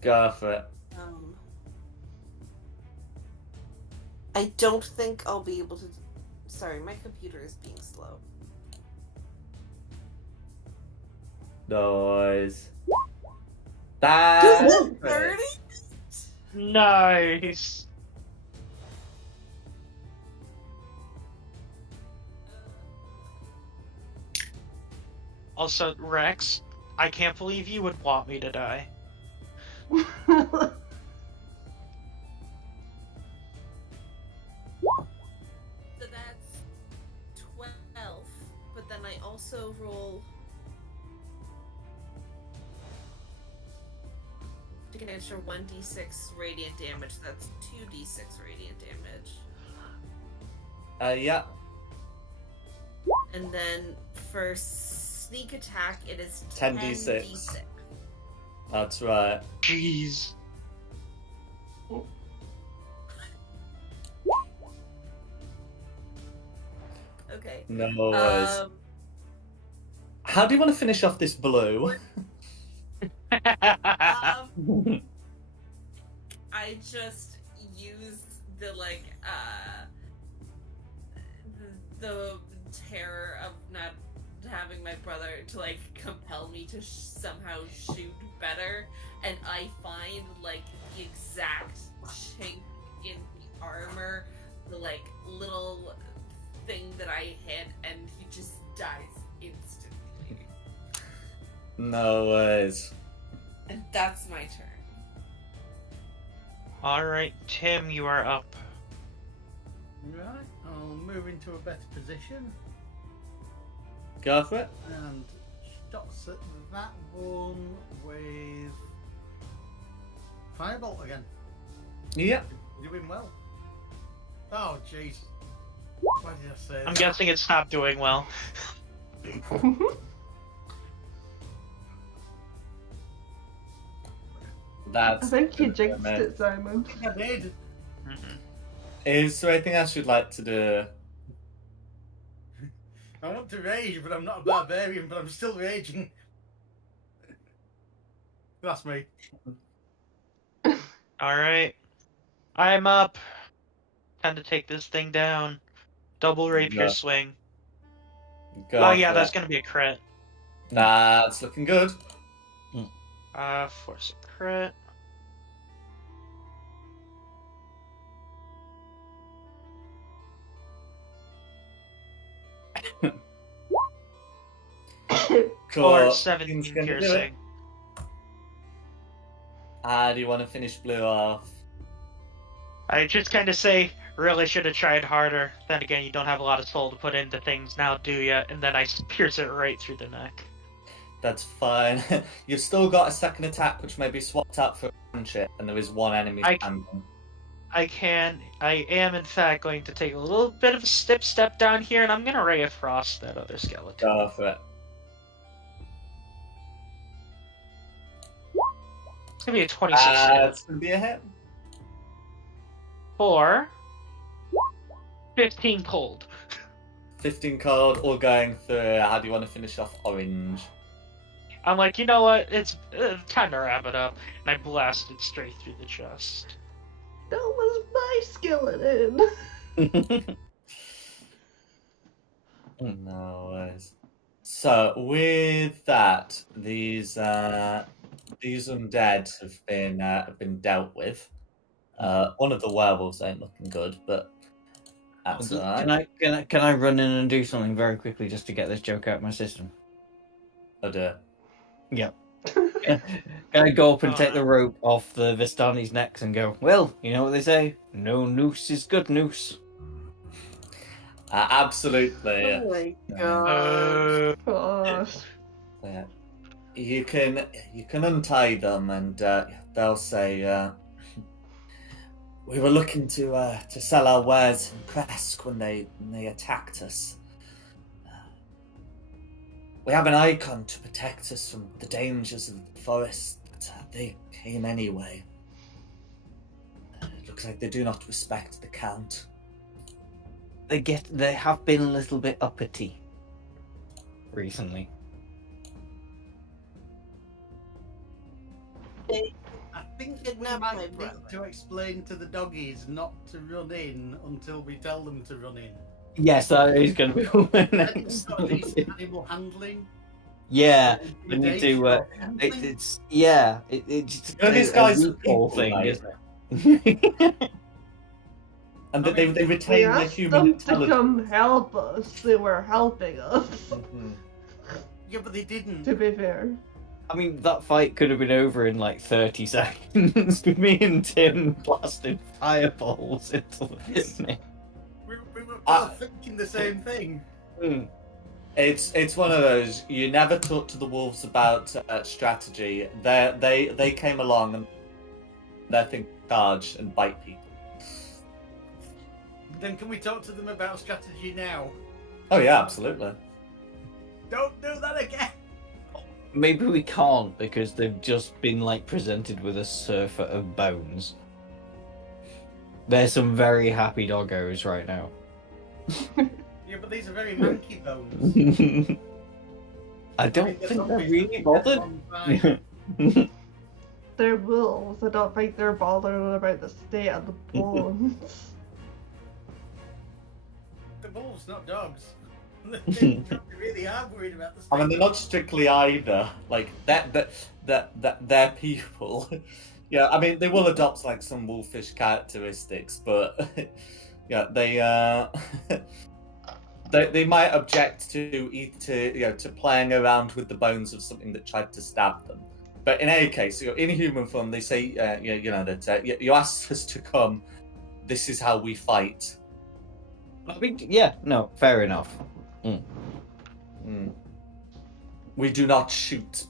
Go for it. I don't think I'll be able to... Sorry, my computer is being slow. Noise. That's 30? Nice. Also, Rex, I can't believe you would want me to die. So that's 12, but then I also roll to get an extra 1d6 radiant damage. That's 2d6 radiant damage. Yeah. And then for sneak attack, it is 10d6. 10d6. That's right. Jeez. Okay. Noise. How do you want to finish off this blue? I just used the the terror of not having having my brother to like compel me to somehow shoot better, and I find like the exact chink in the armor, the like little thing that I hit, and he just dies instantly. No worries. And that's my turn. Alright, Tim, you are up. Right, I'll move into a better position Go for it. and shots at that one with Firebolt again. Yeah. Doing well. Oh, jeez. Why did I say I'm that? guessing it's not doing well. I That's. think you jinxed it, Simon. I did. Mhm. Is there anything else you'd like to do? I want to rage, but I'm not a barbarian, but I'm still raging. That's me. Alright. I'm up. Time to take this thing down. Double rapier Yeah. swing. Go Oh yeah, for that's it. gonna be a crit. That's looking good. Force a crit. Cool. Or Things 17 gonna do it. piercing. Do you want to finish blue off? I just kind of say, really should have tried harder. Then again, you don't have a lot of soul to put into things now, do ya? And then I pierce it right through the neck. That's fine. You've still got a second attack, which may be swapped out for a cantrip, and there is one enemy I standing. I am in fact going to take a little bit of a step down here, and I'm gonna Ray of Frost that other skeleton. Go for it. It's gonna be a 26 hit. That's gonna be a hit. For 15 cold. 15 cold, all going through. How do you want to finish off orange? I'm like, you know what? It's time to wrap it up. And I blasted straight through the chest. That was my skeleton. No worries. So with that, these undead have been dealt with. One of the werewolves ain't looking good, but that's alright. Can I run in and do something very quickly just to get this joke out of my system? Oh dear. Yeah. Can I go up and take the rope off the Vistani's necks and go, well, you know what they say, no noose is good noose. Absolutely. Oh my god. Gosh. Yeah. You can untie them, and they'll say, "We were looking to sell our wares in Kresk when they attacked us. We have an icon to protect us from the dangers of the forest, but they came anyway. It looks like they do not respect the Count." They have been a little bit uppity recently. I think we Kidnap might my need brother. to explain to the doggies not to run in until we tell them to run in. Yes, that is going to be my I think next. we've got decent animal handling. Yeah, we need intimidation to. or something. It's You know, these guys are whole people, thing, like- isn't it? And I they mean, they We retain their asked human them to intelligence. come help us. They were helping us, Mhm. Yeah, but they didn't. to be fair. I mean, that fight could have been over in like 30 seconds. Me and Tim blasted fireballs into the We were Ah. both thinking the same thing. It's one of those. You never talk to the wolves about strategy. They came along and they think charge and bite people. Then can we talk to them about strategy now? Oh yeah, absolutely. Don't do that again. Maybe we can't because they've just been like presented with a surfer of bones. There's some very happy doggos right now. Yeah, but these are very manky bones. I don't they're think they're zombies, really they get bothered. along fine. They're wolves. I don't think they're bothered about the state of the bones. The wolves, not dogs. They really are. I'm worried about the I mean, state. they're not strictly either. Like they're people. Yeah, I mean, they will adopt like some wolfish characteristics, but yeah, they might object to playing around with the bones of something that tried to stab them. But in any case, in human form, they say that you asked us to come. This is how we fight. I mean, yeah, no, fair enough. Mm. We do not shoot.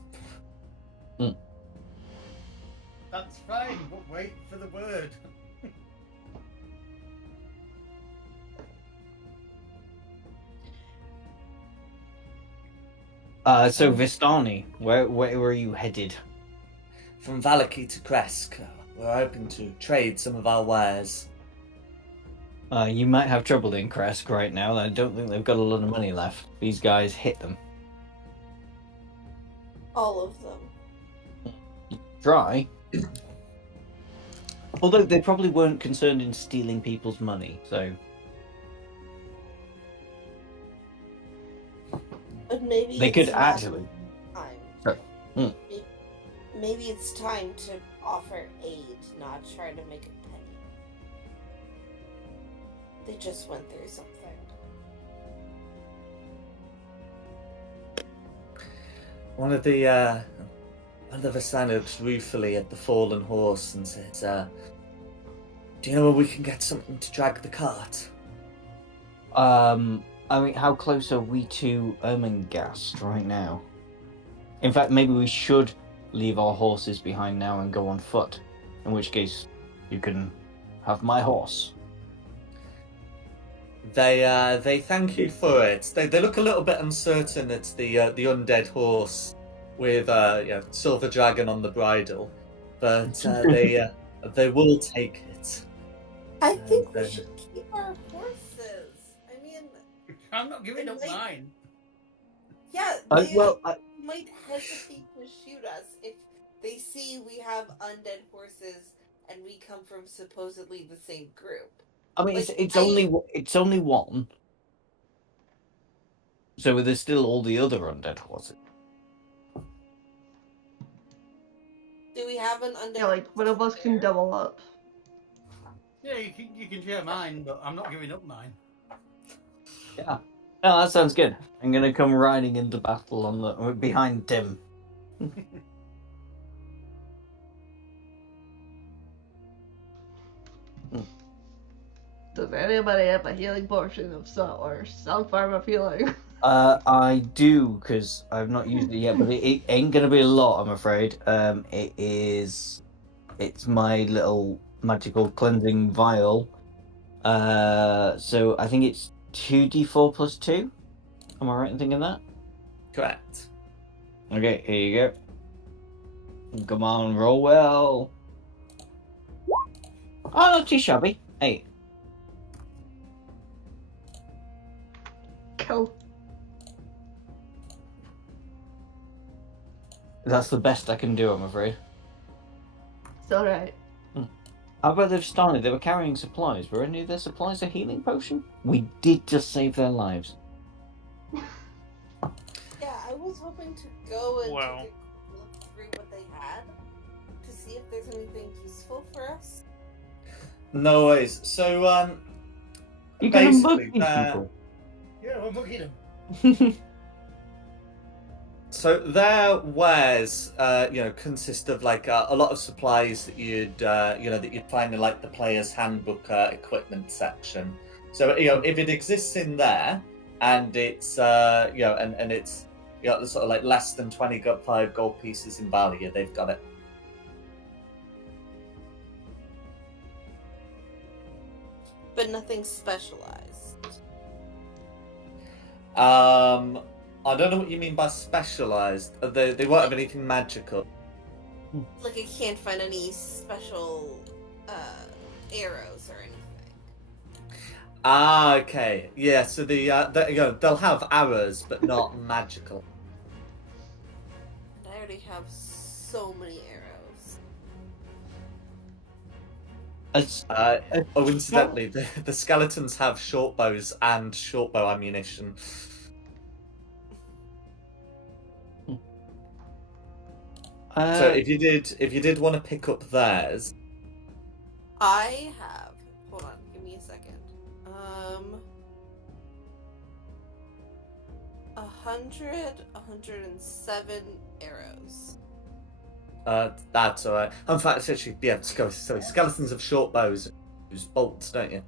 That's fine, but wait for the word. So Vistani, where were you headed? From Valaki to Kresk, we're hoping to trade some of our wares. You might have trouble in Kresk right now. I don't think they've got a lot of money left. These guys hit them. All of them. Try. Although they probably weren't concerned in stealing people's money, so... But maybe They it's could not actually... time. Sure. Hmm. Maybe it's time to offer aid, not try to make a penny. They just went through something. One of the Vistani looks ruefully at the fallen horse and says, "Do you know where we can get something to drag the cart?" I mean, how close are we to Ermengarst right now? In fact, maybe we should leave our horses behind now and go on foot. In which case, you can have my horse. They thank you for it. They look a little bit uncertain. It's the undead horse with silver dragon on the bridle, but they will take it. I think we should keep our horses. I mean, I'm not giving up mine. yeah, I they might hesitate to shoot us if they see we have undead horses and we come from supposedly the same group. I mean, Like, it's only one. So there's still all the other undead horses. Do we have an undead? Yeah, like one of us can there? double up. Yeah, you can share mine, but I'm not giving up mine. Yeah. No, that sounds good. I'm gonna come riding into battle on the behind Tim. Does anybody have a healing potion of salt or some form of healing? I do, because I've not used it yet, but it ain't gonna be a lot, I'm afraid. It's my little magical cleansing vial. So I think it's 2d4 plus 2. Am I right in thinking that? Correct. Okay, here you go. Come on, roll well. Oh, not too shabby. 8. Cool. That's the best I can do, I'm afraid. It's alright. How about they've started? They were carrying supplies. Were any of their supplies a healing potion? We did just save their lives. Yeah, I was hoping to go and Wow. take a look through what they had to see if there's anything useful for us. No worries. So You're gonna mug basically, these people. Yeah, we're mugging them. so their wares, consist of like a lot of supplies that you'd find in like the player's handbook equipment section. So if it exists in there and it's and it's sort of like less than 25 gold pieces in value, they've got it. But nothing specialized. I don't know what you mean by specialized. They won't have anything magical. Like I can't find any special arrows or anything. Ah, okay. Yeah, so they'll have arrows, but not magical. And I already have so many arrows. Incidentally, the skeletons have short bows and short bow ammunition. So if you did want to pick up theirs, I have. Hold on, give me a second. 107 arrows. that's alright. In fact, it's actually let's go. Sorry, skeletons have short bows, use bolts, don't you?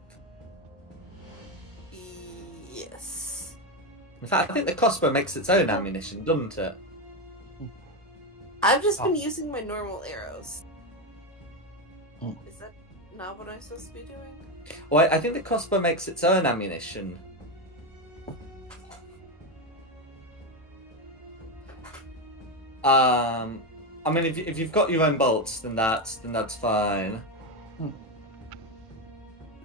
Yes. In fact, I think the crossbow makes its own ammunition, doesn't it? I've just been using my normal arrows. Oh. Is that not what I'm supposed to be doing? Well, I think the crossbow makes its own ammunition. I mean, if you've got your own bolts, then that's fine.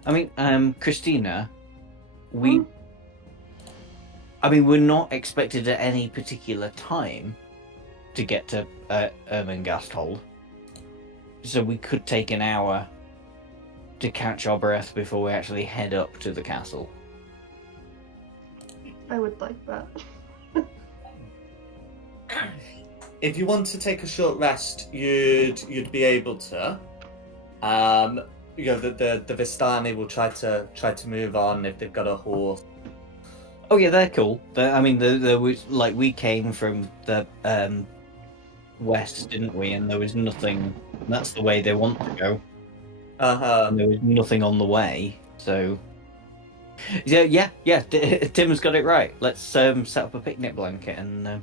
I mean, Christina, I mean, we're not expected at any particular time to get to Ermengarsthold, so we could take an hour to catch our breath before we actually head up to the castle. I would like that. If you want to take a short rest, you'd be able to. You know, the Vistani will try to move on if they've got a horse. Oh yeah, they're cool. I mean, we came from the west, didn't we? And there was nothing. That's the way they want to go. And there was nothing on the way, so yeah. Tim's got it right. Let's set up a picnic blanket and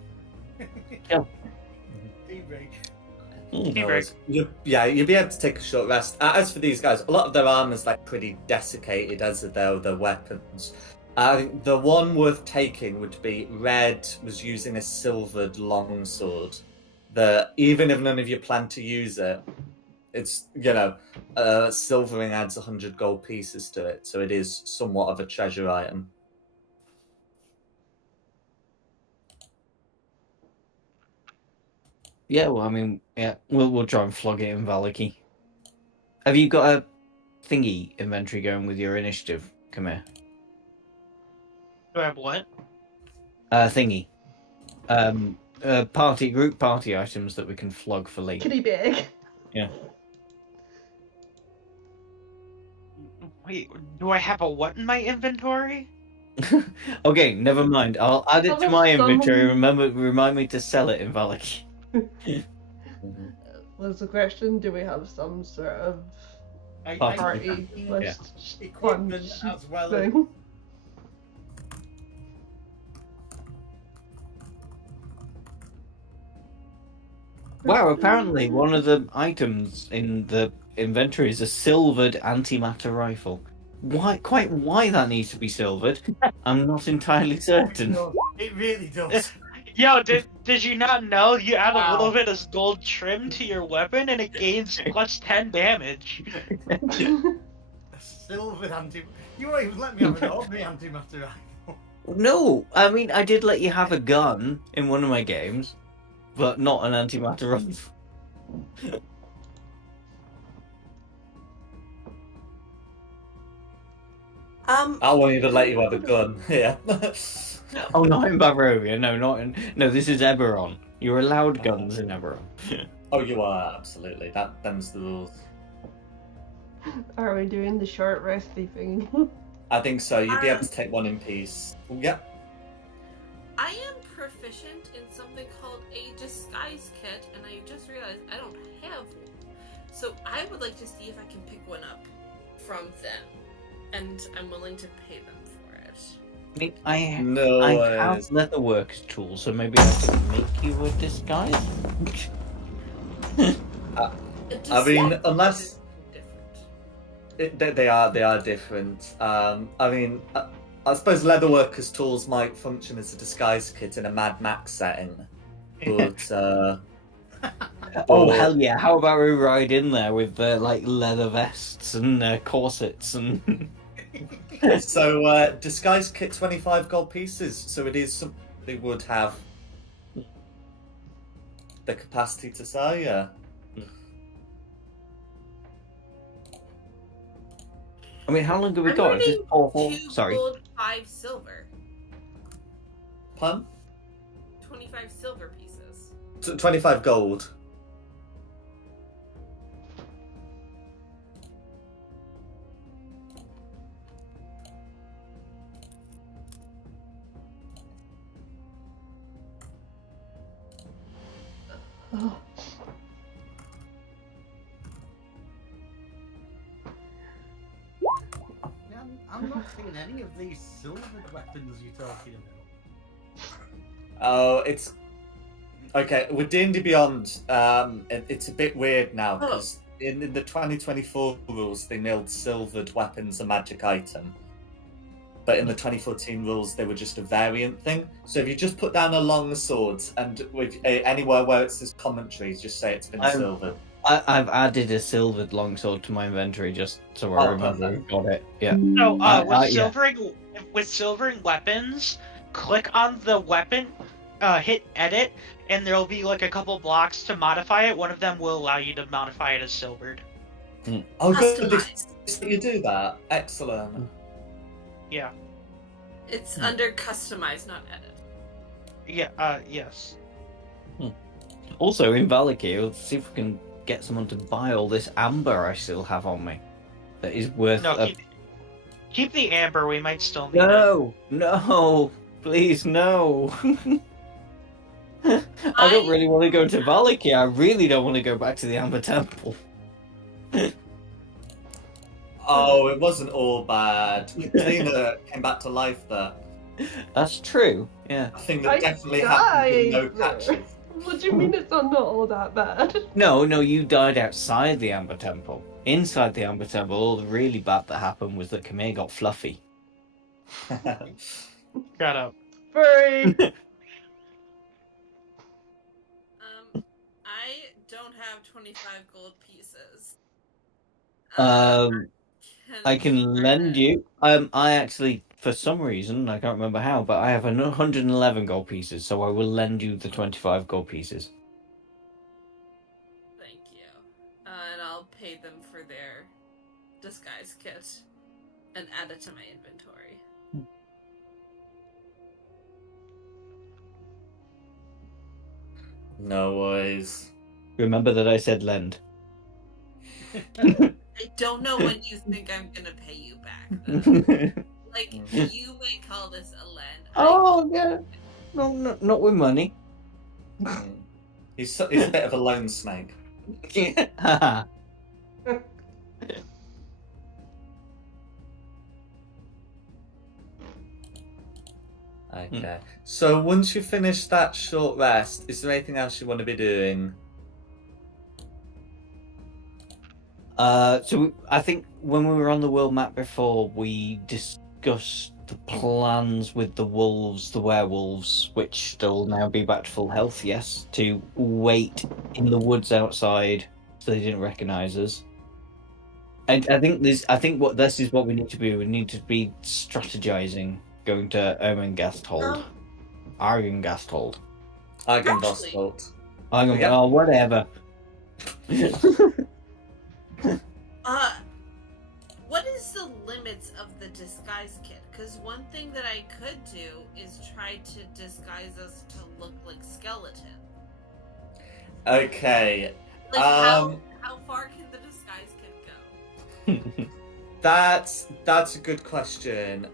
go. No worries. You'll be able to take a short rest. As for these guys, a lot of their armor's like pretty desiccated, as are their weapons. I think the one worth taking would be Red was using a silvered longsword. That even if none of you plan to use it, it's, silvering adds 100 gold pieces to it, so it is somewhat of a treasure item. Yeah, well, I mean, yeah, we'll try and flog it in Valaki. Have you got a thingy inventory going with your initiative? Come here. Do I have what? Thingy. Group party items that we can flog for Lee. Kitty bag. Yeah. Wait, do I have a what in my inventory? Okay, never mind. I'll add it to my inventory. Remind me to sell it in Valaki. Was the question, do we have some sort of party list equipment as well? thing? Wow, apparently one of the items in the inventory is a silvered antimatter rifle. Why that needs to be silvered, I'm not entirely certain. No. It really does. Yo, did you not know you add a little Wow. bit of gold trim to your weapon and it gains plus 10 damage? A silver anti. You won't even let me have an ordinary antimatter rifle. No, I mean, I did let you have a gun in one of my games, but not an antimatter rifle. I won't even let you have a gun. Yeah. Oh, not in Barovia. No, this is Eberron. You're allowed guns in Eberron. Oh, you are, absolutely. Them's the rules. Are we doing the short resty thing? I think so. You'd be able to take one in peace. Yep. I am proficient in something called a disguise kit, and I just realized I don't have one. So I would like to see if I can pick one up from them, and I'm willing to pay them for it. I mean, I have worries. leatherworks tools, so maybe I can make you a disguise. I mean, unless different. they are different. I mean, I suppose leatherworkers' tools might function as a disguise kit in a Mad Max setting, but Oh hell yeah! How about we ride in there with like leather vests and corsets and? So disguise kit 25 gold pieces. So it is something they would have the capacity to sell. Yeah. I mean, how long have we I'm got? Is this running 2 Sorry. gold, 5 silver. Pun? 25 silver pieces. 25 gold. Oh. Yeah, I'm not seeing any of these silvered weapons you're talking about. Oh, it's okay. With D&D Beyond, it's a bit weird now because in the 2024 rules they nailed silvered weapons a magic item, but in the 2014 rules they were just a variant thing. So if you just put down a long sword and with anywhere where it says commentary, just say it's been silvered. I've added a silvered longsword to my inventory just so I remember perfect. I've got it. Yeah. No, Yeah. with silvering weapons, click on the weapon, hit edit, and there'll be like a couple blocks to modify it. One of them will allow you to modify it as silvered. Oh, good. Customized. You do that. Excellent. Yeah. It's under customize, not edit. Yeah. Yes. Also in Valakir, let's see if we can get someone to buy all this amber I still have on me. That is worth. No, keep the amber. We might still need it. No, please, no. I don't really want to go to Valakir. I really don't want to go back to the Amber Temple. Oh, it wasn't all bad. Katrina came back to life there. That's true. Yeah. I think that I definitely happened with no died patches. What do you mean it's not all that bad? No, you died outside the Amber Temple. Inside the Amber Temple, all the really bad that happened was that Kamir got fluffy. Shut up. Furry! I don't have 25 gold pieces. I can lend you. I actually, for some reason, I can't remember how, but I have 111 gold pieces, so I will lend you the 25 gold pieces. Thank you. And I'll pay them for their disguise kit and add it to my inventory. No worries. Remember that I said lend. I don't know when you think I'm gonna pay you back, though. Like, you may call this a lend. Oh, yeah. No, not with money. He's a bit of a lone snake. Yeah. Okay. So once you finish that short rest, is there anything else you want to be doing? So I think when we were on the world map before, we discussed the plans with the wolves, the werewolves, which they'll now be back to full health, yes, to wait in the woods outside so they didn't recognize us. And I think what this is what we need to be. We need to be strategizing, going to Ermengasthold. Argengasthold. Argengasthold. Oh, whatever. What is the limits of the disguise kit? Because one thing that I could do is try to disguise us to look like skeleton. Okay. Like, how far can the disguise kit go? That's a good question.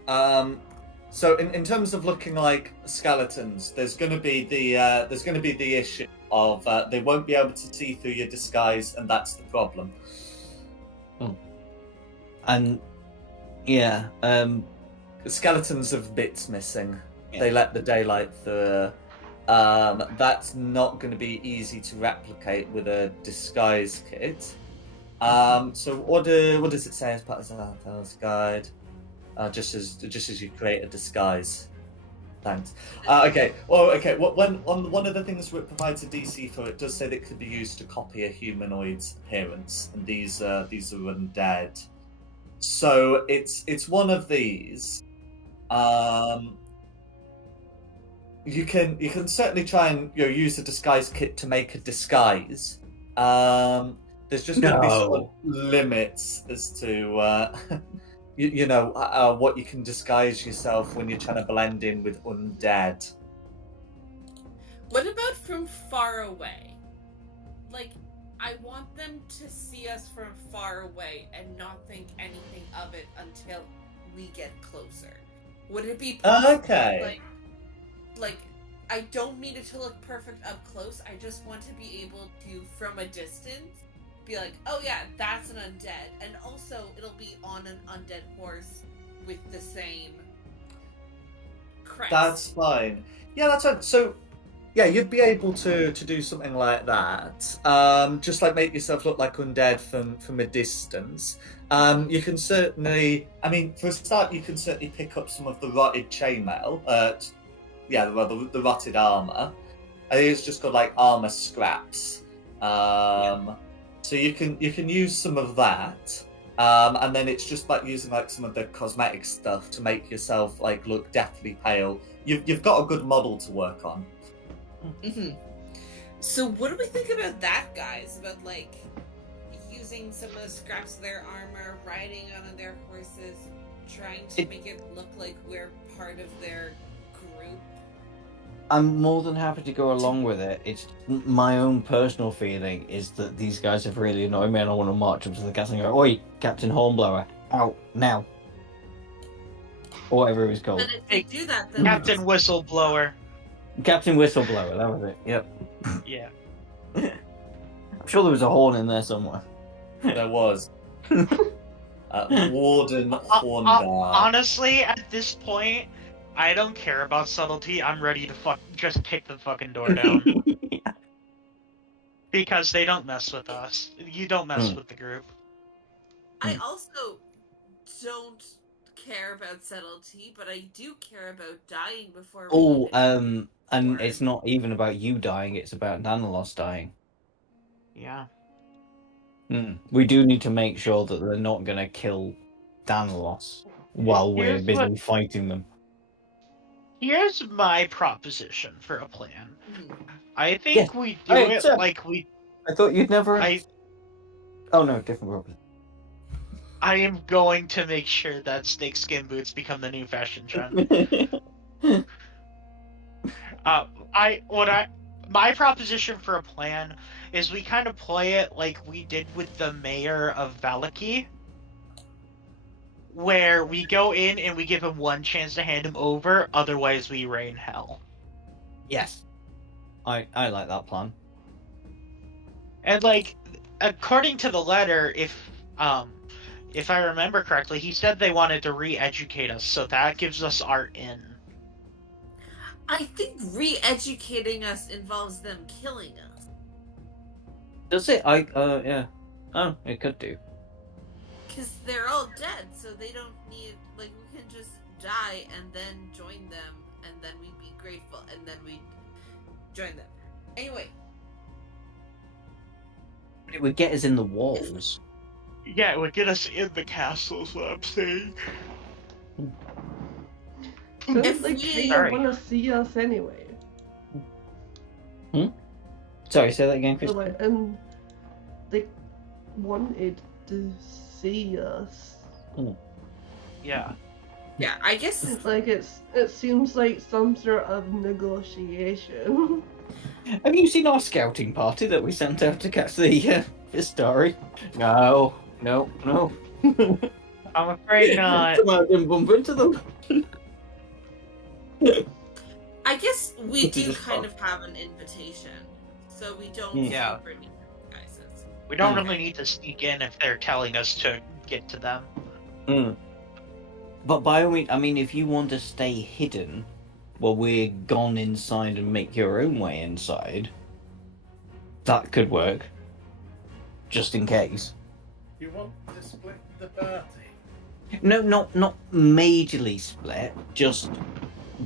So in terms of looking like skeletons, there's going to be the issue of they won't be able to see through your disguise, and that's the problem. And yeah, The skeletons have bits missing. Yeah. They let the daylight through. That's not going to be easy to replicate with a disguise kit. So what does it say as part of the Palace Guide? Just as you create a disguise. Thanks. Okay. Well, okay. One of the things it provides a DC for, it does say that it could be used to copy a humanoid's appearance, and these are undead. So it's one of these. You can certainly try and use the disguise kit to make a disguise. There's just going to be some limits as to what you can disguise yourself when you're trying to blend in with undead. What about from far away? Like, I want them to see us from far away and not think anything of it until we get closer. Would it be possible, Okay. like I don't mean it to look perfect up close. I just want to be able to, from a distance, be like, oh yeah, that's an undead. And also, it'll be on an undead horse with the same crest. That's fine. Yeah, that's fine. So, yeah, you'd be able to do something like that. Just like make yourself look like undead from a distance. You can certainly, I mean, for a start, you can certainly pick up some of the rotted chainmail. The rotted armor. I think it's just got like armor scraps. So you can use some of that. And then it's just like using like some of the cosmetic stuff to make yourself like look deathly pale. You've got a good model to work on. Mm-hmm. So what do we think about that, guys? About like using some of the scraps of their armor, riding on their horses, trying to make it look like we're part of their group? I'm more than happy to go along with it. It's my own personal feeling is that these guys have really annoyed me, and I want to march up to the castle and go, "Oi, Captain Hornblower, out now!" Or whatever it was called. And if we do that, then Captain Whistleblower. Captain Whistleblower, that was it. Yep. Yeah. I'm sure there was a horn in there somewhere. There was. Warden Horngar. Honestly, at this point, I don't care about subtlety. I'm ready to just kick the fucking door down. Because they don't mess with us. You don't mess with the group. I also don't care about subtlety, but I do care about dying before. And it's not even about you dying; it's about Danalos dying. Yeah. We do need to make sure that they're not going to kill Danalos while we're busy fighting them. Here's my proposition for a plan. I think Yeah. we do it like we... I thought you'd never... Oh no, different proposition. I am going to make sure that snakeskin boots become the new fashion trend. My proposition for a plan is we kind of play it like we did with the mayor of Valaki, where we go in and we give him one chance to hand him over, otherwise we rain hell. Yes. I like that plan. And like, according to the letter, if I remember correctly, he said they wanted to re-educate us, so that gives us our in. I think re-educating us involves them killing us. Does it? Yeah. Oh, it could do. Because they're all dead, so they don't need, like, we can just die and then join them, and then we'd be grateful, and then we'd join them. Anyway. But it would get us in the walls. Yeah, it would get us in the castle, is what I'm saying. If they want to see us anyway. Sorry, say that again, Chris. So, they wanted to see us. Yeah. Yeah, I guess It's like it seems like some sort of negotiation. Have you seen our scouting party that we sent out to catch the story? No. I'm afraid not. Somehow didn't bump into them. I guess we do kind of have an invitation, so we don't Yeah. super need guys. We don't really need to sneak in if they're telling us to get to them. But by all means, I mean, if you want to stay hidden while we're gone inside and make your own way inside, that could work. Just in case. You want to split the party? No, not majorly split. Just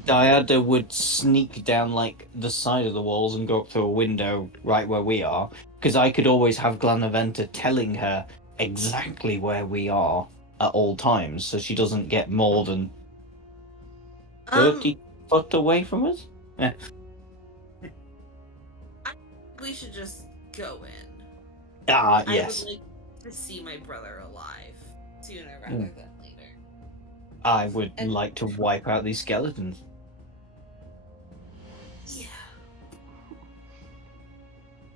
Diada would sneak down like the side of the walls and go up through a window right where we are. Because I could always have Glanaventa telling her exactly where we are at all times, so she doesn't get more than 30 foot away from us. Yeah. We should just go in. Yes. I would like to see my brother alive sooner rather than later. I would like to wipe out these skeletons. Yeah.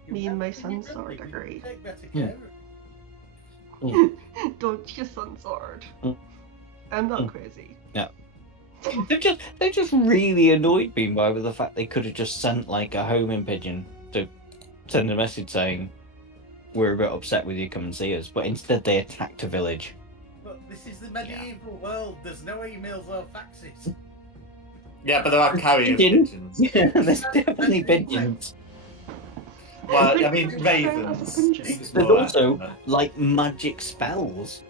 Me and my son sword agree. Take better care of Don't you, son sword? I'm not crazy. Yeah. They just really annoyed me by the fact they could have just sent like a homing pigeon to send a message saying we're a bit upset with you, come and see us. But instead they attacked a village. But this is the medieval world. There's no emails or faxes. Yeah, but there are carrier pigeons. Yeah, there's definitely pigeons. Well, I mean, ravens. There's There's more also accurate. like magic spells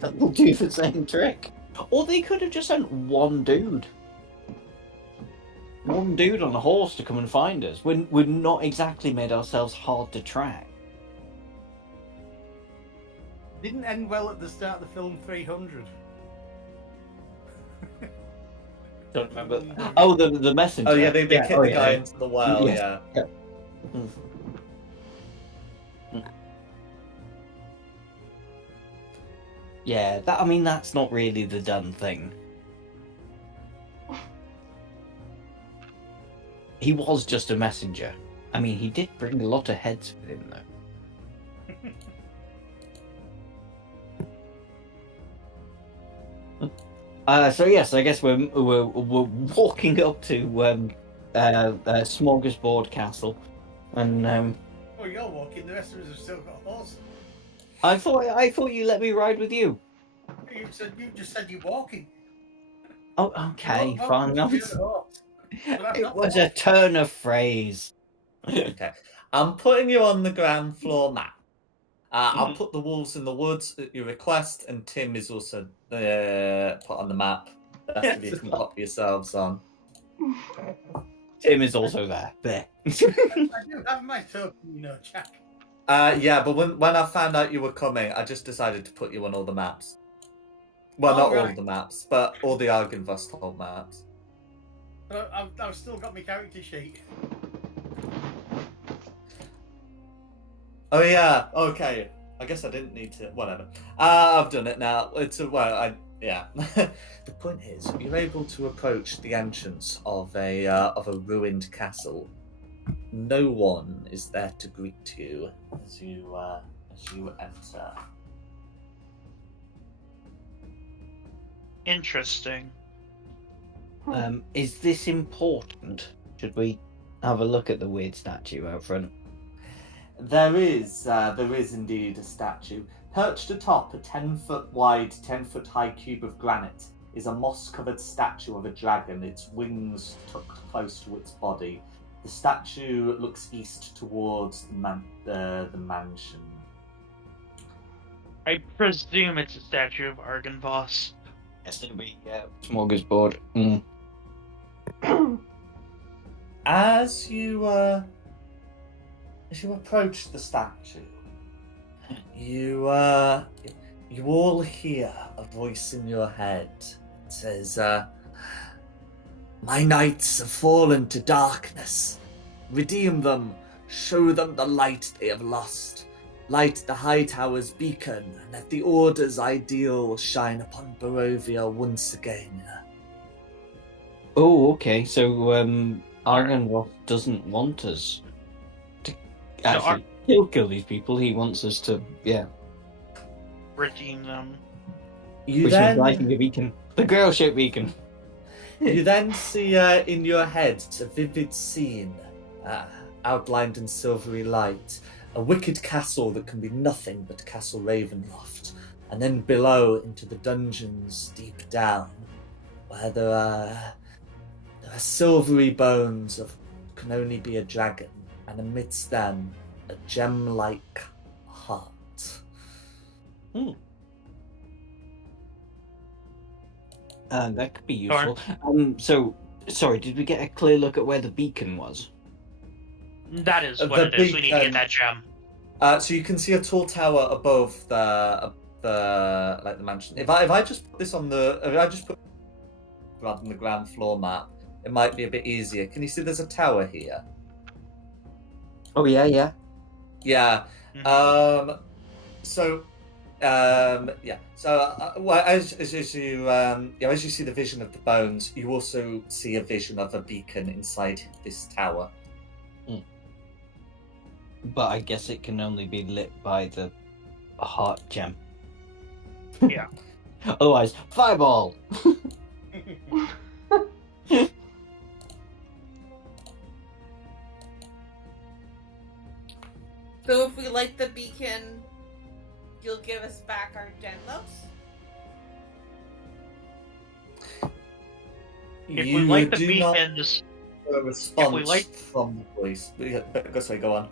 that will do the same trick. Or they could have just sent one dude. One dude on a horse to come and find us. We're not exactly made ourselves hard to track. Didn't end well at the start of the film 300. Don't remember. Oh, the messenger. Oh yeah, they kicked the guy yeah. into the well. Yes. Yeah. Yeah, I mean, that's not really the done thing. He was just a messenger. I mean, he did bring a lot of heads with him, though. So yes, I guess we're walking up to Smorgasbord Castle, and Oh, you're walking. The rest of us have still got a horse. I thought you let me ride with you. You just said you're walking. Oh, okay, Oh, fine. you're the horse. But I'm It not was the a turn of phrase. Okay. I'm putting you on the ground floor map. I'll put the wolves in the woods at your request, and Tim is also put on the map. That's if you can pop yourselves on. Tim is also there. There. I do have my token, Jack. Yeah, but when I found out you were coming, I just decided to put you on all the maps. Well, Oh, not all right. the maps, but all the Argynvost maps. But I've still got my character sheet. Oh yeah, okay. I guess I didn't need to. Whatever. I've done it now. Yeah. The point is, you're able to approach the entrance of a ruined castle. No one is there to greet you as you enter. Interesting. Is this important? Should we have a look at the weird statue out front? There is indeed a statue. Perched atop a 10-foot wide, 10-foot high cube of granite is a moss-covered statue of a dragon, its wings tucked close to its body. The statue looks east towards the mansion. I presume it's a statue of Argynvost. Yes, it'll be Smorgasbord. As you approach the statue, you all hear a voice in your head. It says, "My knights have fallen to darkness. Redeem them. Show them the light they have lost. Light the High Tower's beacon, and let the Order's ideal shine upon Barovia once again." Oh, okay. So Argynvost doesn't want us to actually kill these people. He wants us to, Redeem them. You which then is lighting the beacon, the grail-shaped beacon. You then see in your head a vivid scene, outlined in silvery light, a wicked castle that can be nothing but Castle Ravenloft, and then below into the dungeons deep down, where there are silvery bones of what can only be a dragon, and amidst them a gem-like heart. That could be useful. So, sorry, did we get a clear look at where the beacon was? That is The what it is. We need to beacon- get that gem. So you can see a tall tower above the mansion. If I just put this on rather than the ground floor map, it might be a bit easier. Can you see there's a tower here? Oh yeah. Yeah. Mhm. So as you see the vision of the bones, you also see a vision of a beacon inside this tower. But I guess it can only be lit by the heart gem. Yeah. Otherwise, fireball. So if we light the beacon, you'll give us back our Denlos? If You we light the do not beacon, this get a response light- from the police. Go on.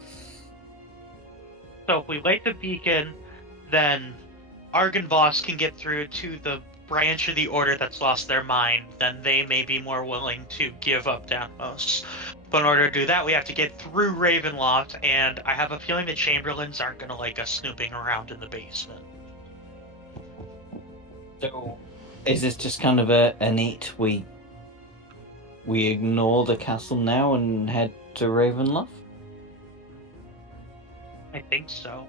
so if we light the beacon, then Argynvost can get through to the branch of the order that's lost their mind. Then they may be more willing to give up Danmos. But in order to do that, we have to get through Ravenloft, and I have a feeling the Chamberlains aren't going to like us snooping around in the basement. So, is this just kind of a neat we ignore the castle now and head to Ravenloft? I think so.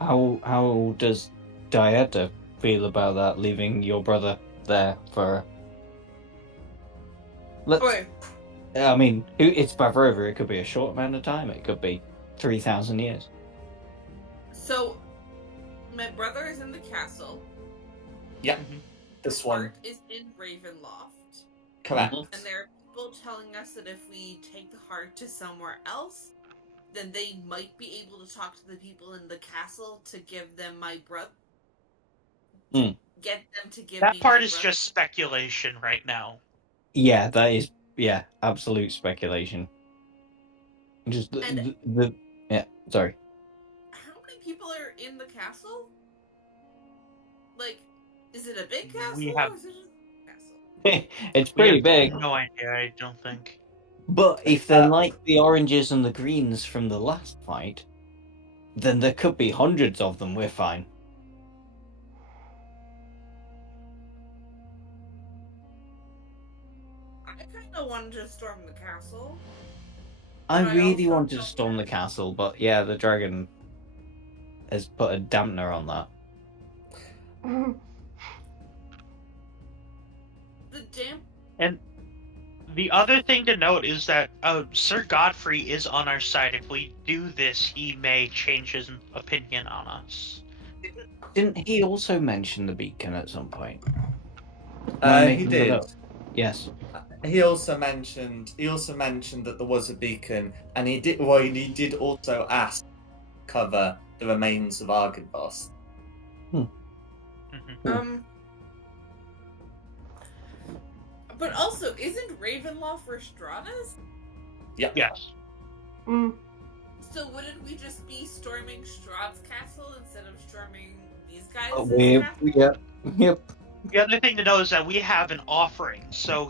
How does Dieta feel about that, leaving your brother there for? Okay. I mean, it's Bavarover. It could be a short amount of time. It could be 3,000 years. So, my brother is in the castle. Yeah, this one. Bart is in Ravenloft. Correct. Mhm. And there are people telling us that if we take the heart to somewhere else, then they might be able to talk to the people in the castle to give them my brother. Mm. Get them to give That me part my is brother. just speculation right now. Yeah, that is absolute speculation. Just the yeah. Sorry. How many people are in the castle? Like, is it a big castle? We have- Or is it just a castle? It's We pretty have big. No idea, I don't think. But if they're like the oranges and the greens from the last fight, then there could be hundreds of them. We're fine. I kind of wanted to storm the castle. I But I really also wanted to don't storm the want- castle, but yeah, the dragon has put a dampener on that. The damp. And the other thing to note is that Sir Godfrey is on our side. If we do this, he may change his opinion on us. Didn't he also mention the beacon at some point? Am I He making that did. up? Yes. He also mentioned that there was a beacon, and he did also ask to cover the remains of Argynvost. But also, isn't Ravenloft where Straud is? Yep. Yes. So wouldn't we just be storming Straud's castle instead of storming these guys' Yep. The other thing to know is that we have an offering, so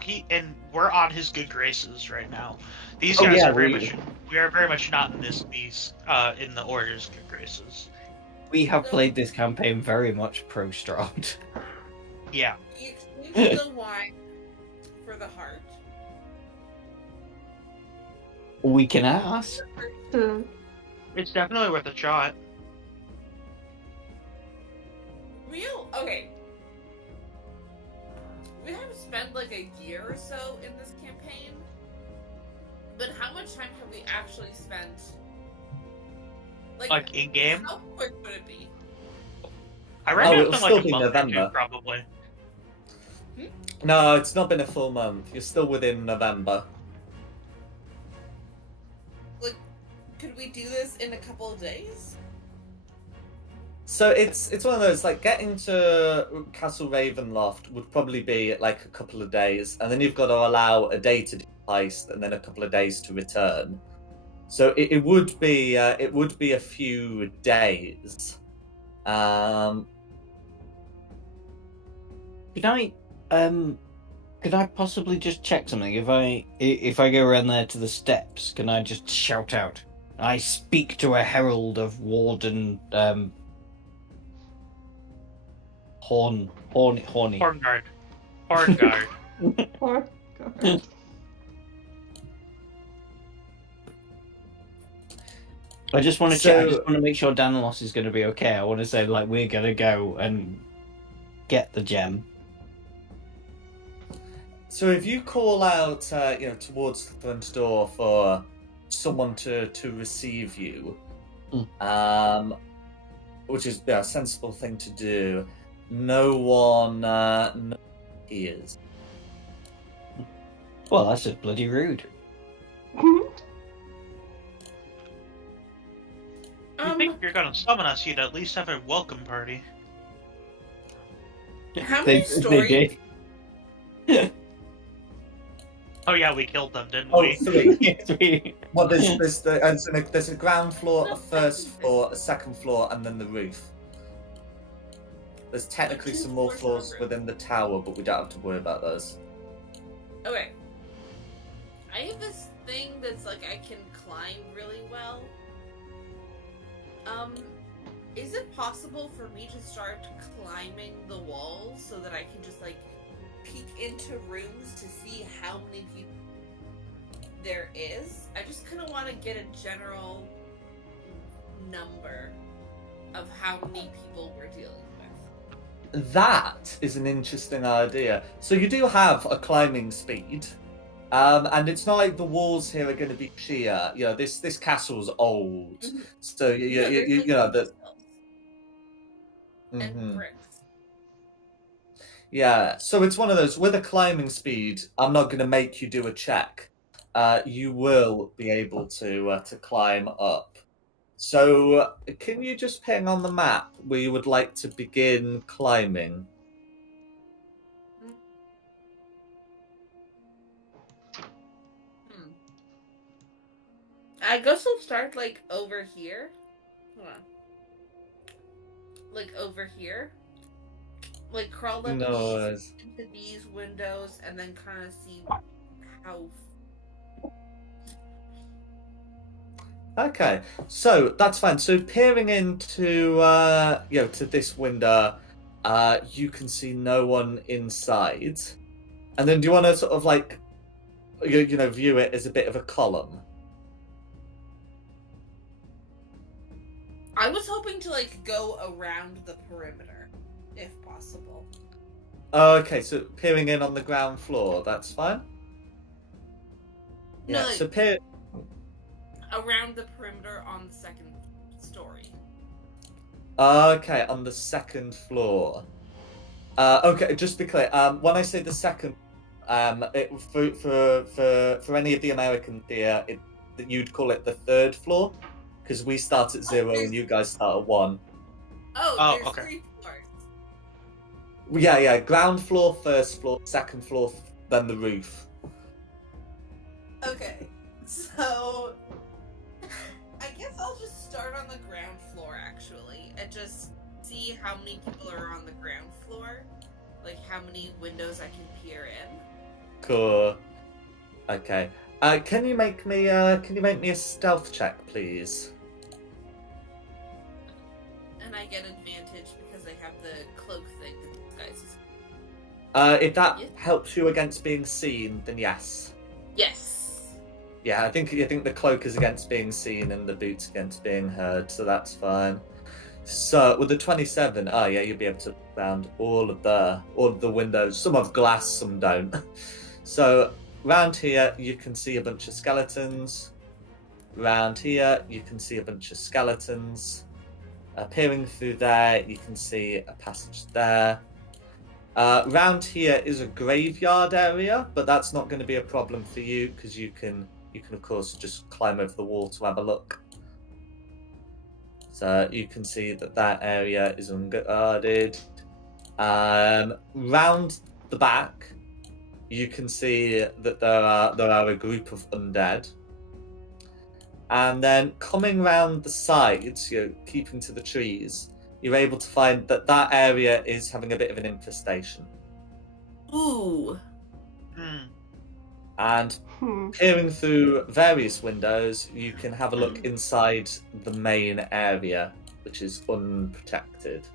we're on his good graces right now. These guys are we are very much not in in the Order's good graces. We have played this campaign very much pro Straud. Yeah. You exchange the wine for the heart. We can ask. It's definitely worth a shot. Okay. We have spent like a year or so in this campaign, but how much time have we actually spent? Like in game? How quick would it be? I reckon it'll it's been still like a be month or November. two, probably. No, it's not been a full month. You're still within November. Like, could we do this in a couple of days? So it's one of those, like, getting to Castle Ravenloft would probably be like a couple of days, and then you've got to allow a day to do the heist and then a couple of days to return. So it would be a few days. Could I possibly just check something? If I go around there to the steps, can I just shout out? I speak to a herald of Warden Horny. Hornguard. Poor God. I just want to check. I So- just want to make sure Danalos is going to be okay. I want to say like we're going to go and get the gem. So if you call out, towards the front door for someone to receive you, which is a sensible thing to do, no one hears. Well, that's just bloody rude. You think if you're gonna summon us, you'd at least have a welcome party. How many stories? did. Oh yeah, we killed them, didn't Oh, we? 3. Well, there's a ground floor, a first floor, a second floor, and then the roof. There's technically some more floors within the tower, but we don't have to worry about those. Okay. I have this thing that's like I can climb really well. Is it possible for me to start climbing the walls so that I can just like peek into rooms to see how many people there is? I just kind of want to get a general number of how many people we're dealing with. That is an interesting idea. So you do have a climbing speed, and it's not like the walls here are going to be sheer. You know, this castle's old, Mhm. so you know that. And bricks. Yeah, so it's one of those, with a climbing speed, I'm not going to make you do a check. You will be able to climb up. So can you just ping on the map where you would like to begin climbing? I guess we'll start like over here. Hold on. Like over here. Like crawl up into these windows and then kind of see how. Okay, so that's fine. So peering into to this window, you can see no one inside. And then do you want to sort of like view it as a bit of a column? I was hoping to like go around the perimeter, if possible. Okay, so peering in on the ground floor, that's fine. No, Yeah, like, so peer around the perimeter on the second story. Okay, on the second floor. Okay, just to be clear, when I say the second, for any of the Americans here, you'd call it the third floor, because we start at 0 and you guys start at 1. Oh, there's okay. 3 floors. Yeah, ground floor, first floor, second floor, then the roof. Okay, so I guess I'll just start on the ground floor actually, and just see how many people are on the ground floor, like how many windows I can peer in. Cool. Okay. Can you make me a stealth check, please? And I get advantage because I have the cloak thing that disguises. If that Yes. helps you against being seen, then yes. Yes. Yeah, I think the cloak is against being seen and the boots against being heard, so that's fine. So with the 27, oh yeah, you'll be able to look around all of the windows. Some have glass, some don't. So round here you can see a bunch of skeletons. Round here you can see a bunch of skeletons. Peering through there, you can see a passage there. Round here is a graveyard area, but that's not going to be a problem for you because you can of course just climb over the wall to have a look. So you can see that area is unguarded. Round the back, you can see that there are a group of undead. And then coming round the sides, keeping to the trees, you're able to find that area is having a bit of an infestation. Ooh. And peering through various windows, you can have a look inside the main area, which is unprotected.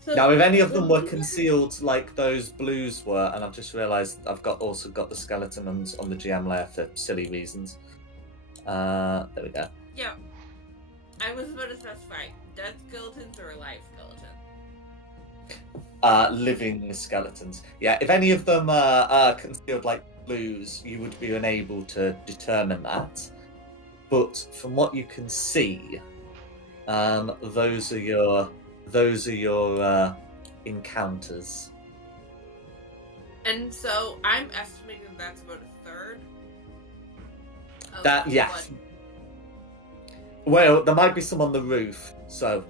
So Now, if any of them were concealed like those blues were, and I've just realised I've also got the skeleton on the GM layer for silly reasons. There we go. Yeah. I was about to specify dead skeletons or alive skeletons. Living skeletons. Yeah, if any of them are concealed like blues, you would be unable to determine that. But from what you can see, Those are your encounters. And so I'm estimating that's about a third. Of That yes. Well, there might be some on the roof, so.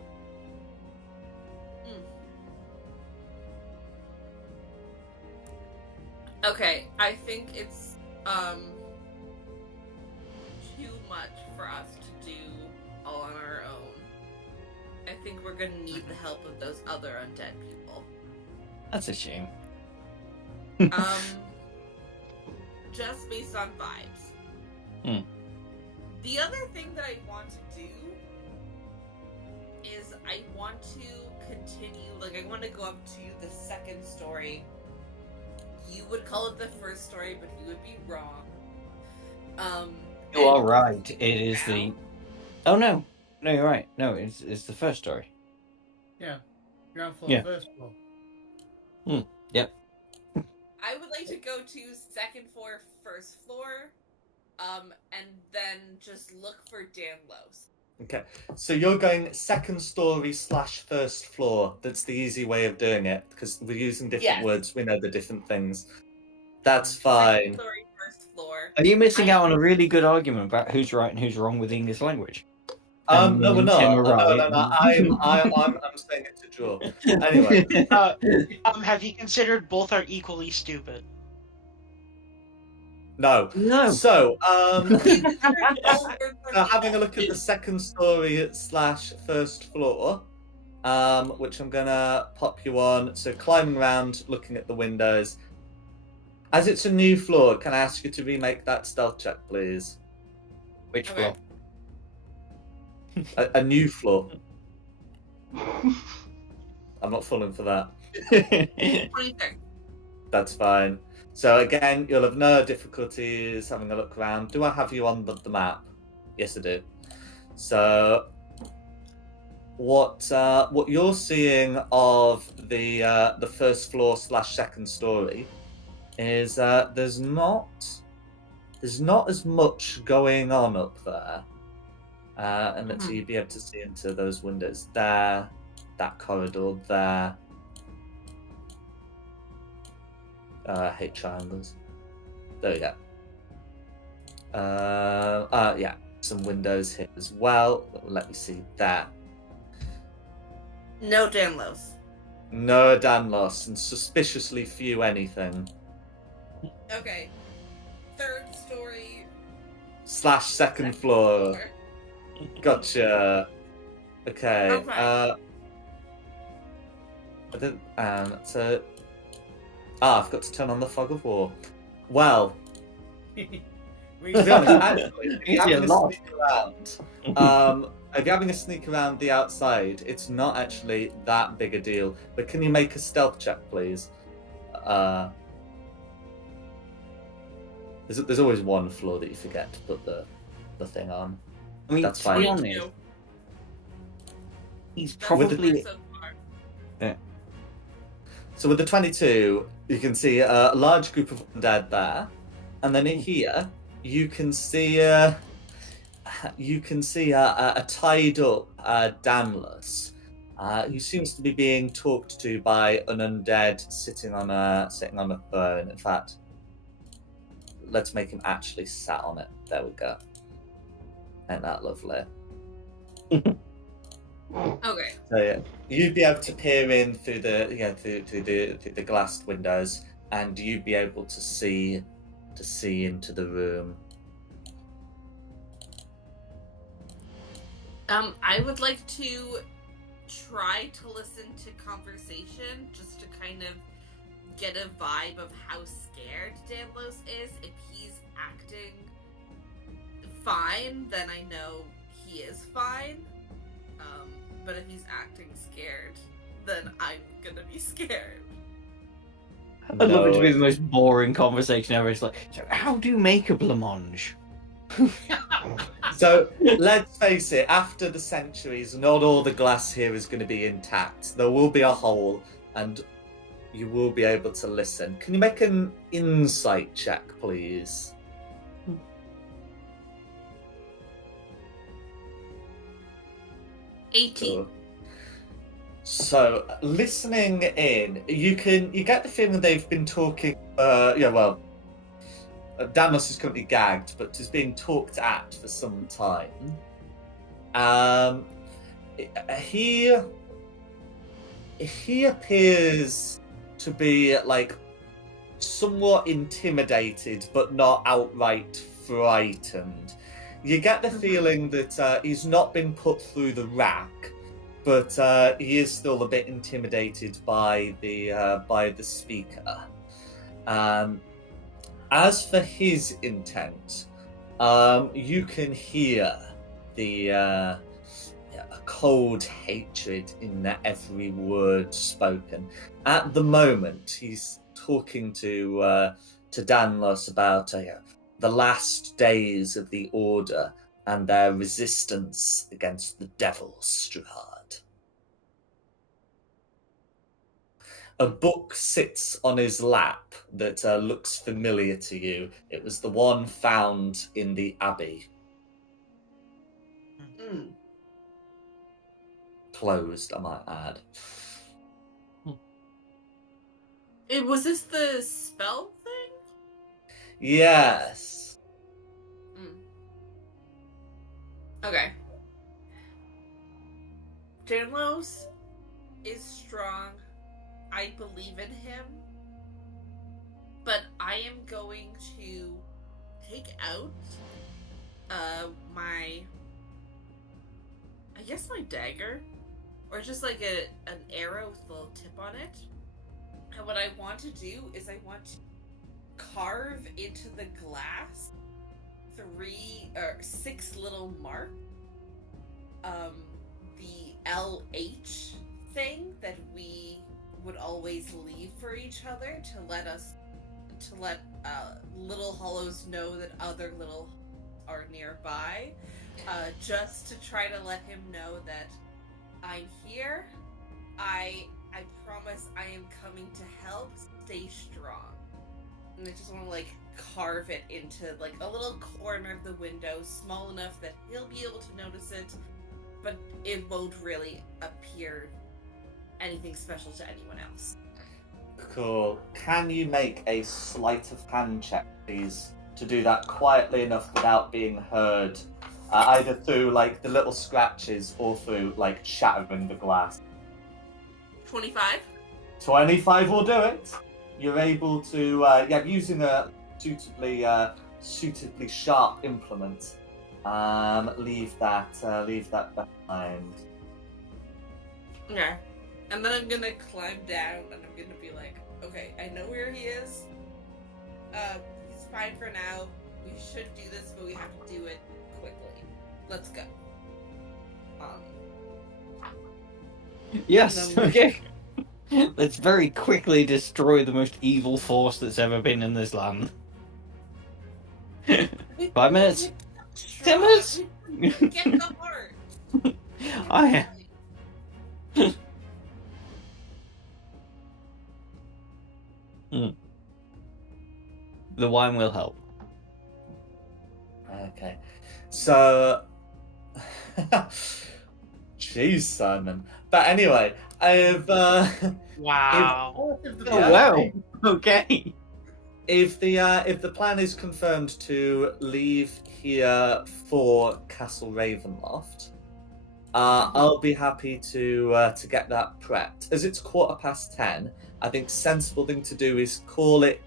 Okay, I think it's too much for us to do all on our own. I think we're gonna need the help of those other undead people. That's a shame. Just based on vibes. The other thing that I want to do is I want to continue, like I want to go up to the second story. You would call it the first story, but you would be wrong. You are right. It is the. Oh no, you're right. No, it's the first story. Yeah, ground floor, Yeah. first floor. Yep. I would like to go to second floor, first floor, and then just look for Danlos. Okay, so you're going second story / first floor. That's the easy way of doing it because we're using different words. We know the different things. That's fine. Second story, first floor. Are you missing out on a really good argument about who's right and who's wrong with English language? No, we're not. Tim are No, right. I'm saying it to draw. Anyway, Have you considered both are equally stupid? no. So, having a look at the second story / first floor, which I'm gonna pop you on. So climbing around, looking at the windows. As it's a new floor, can I ask you to remake that stealth check, please? Which Okay. floor? A new floor. I'm not falling for that. 23. That's fine. So again, you'll have no difficulties having a look around. Do I have you on the map? Yes, I do. So, what you're seeing of the first floor / second story is there's not as much going on up there, and so you'd be able to see into those windows there, that corridor there. Hate triangles. There we go. Yeah, some windows here as well. Let me see that. No Danlos. No Danlos, and suspiciously few anything. Okay. Third story / second floor. Gotcha. Okay. Okay. So. I forgot to turn on the fog of war. Well, to be honest, actually, if you're having a sneak around, if you're having a sneak around the outside, it's not actually that big a deal. But can you make a stealth check, please? There's always one floor that you forget to put the thing on. I mean, That's to fine. be honest, he's That's probably. so far. So with the 22, you can see a large group of undead there, and then in here you can see a tied up Danlos, who seems to be being talked to by an undead sitting on a throne. In fact, let's make him actually sat on it. There we go. Ain't that lovely? Okay. So yeah, you'd be able to peer in through the glassed windows, and you'd be able to see into the room. I would like to try to listen to conversation just to kind of get a vibe of how scared Danlos is. If he's acting fine, then I know he is fine. But if he's acting scared, then I'm gonna be scared. I'd love it to be the most boring conversation ever. It's like, so how do you make a blancmange? So let's face it, after the centuries, not all the glass here is going to be intact. There will be a hole, and you will be able to listen. Can you make an insight check, please? 18. Cool. So, listening in, you get the feeling they've been talking. Danos is currently gagged, but is being talked at for some time. He appears to be like somewhat intimidated, but not outright frightened. You get the feeling that he's not been put through the rack, but he is still a bit intimidated by the speaker. As for his intent, you can hear the cold hatred in every word spoken. At the moment, he's talking to Danlos about the last days of the Order and their resistance against the Devil Straud. A book sits on his lap that looks familiar to you. It was the one found in the Abbey. Closed, I might add. Was this the spell thing? Yes. Okay. Danlos is strong. I believe in him. But I am going to take out my dagger. Or just like an arrow with a little tip on it. And what I want to do is I want to carve into the glass 6 little marks. The LH thing that we would always leave for each other to let little hollows know that other little are nearby, just to try to let him know that I'm here. I promise I am coming to help. Stay strong. And I just want to like carve it into like a little corner of the window, small enough that he'll be able to notice it, but it won't really appear anything special to anyone else. Cool. Can you make a sleight of hand check, please, to do that quietly enough without being heard, either through like the little scratches or through like shattering the glass? 25? 25 will do it. You're able to, using a suitably sharp implement, leave that behind. Okay. And then I'm gonna climb down and I'm gonna be like, okay, I know where he is. He's fine for now. We should do this, but we have to do it quickly. Let's go. Yes, okay. Let's very quickly destroy the most evil force that's ever been in this land. 5 minutes? 10 minutes? Get the heart. I The wine will help. Okay. So... Jeez, Simon. But anyway, I've... Wow. Oh, wow. Okay. If the plan is confirmed to leave here for Castle Ravenloft, I'll be happy to get that prepped. As it's 10:15, I think the sensible thing to do is call it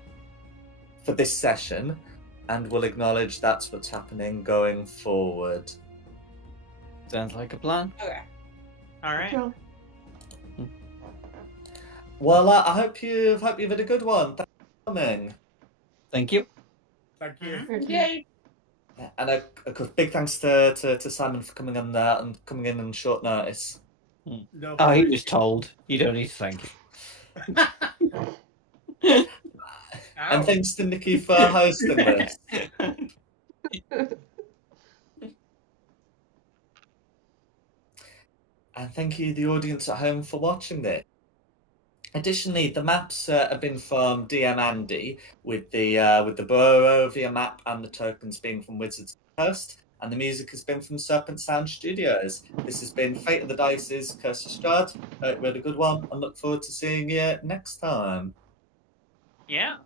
for this session, and we'll acknowledge that's what's happening going forward. Sounds like a plan. Okay. All right. So, Well, I hope you've had a good one. Thanks for coming. Thank you. Thank you. Yay. And a big thanks to Simon for coming in there and coming in on short notice. No Oh, he problem. was told. You don't need to thank him. And thanks to Nikki for hosting this. And thank you, the audience at home, for watching this. Additionally, the maps have been from DM Andy, with the Barovia map and the tokens being from Wizards Coast. and the music has been from Serpent Sound Studios. This has been Fate of the Dice's Curse of Straud. Hope you had a good one, and look forward to seeing you next time. Yeah.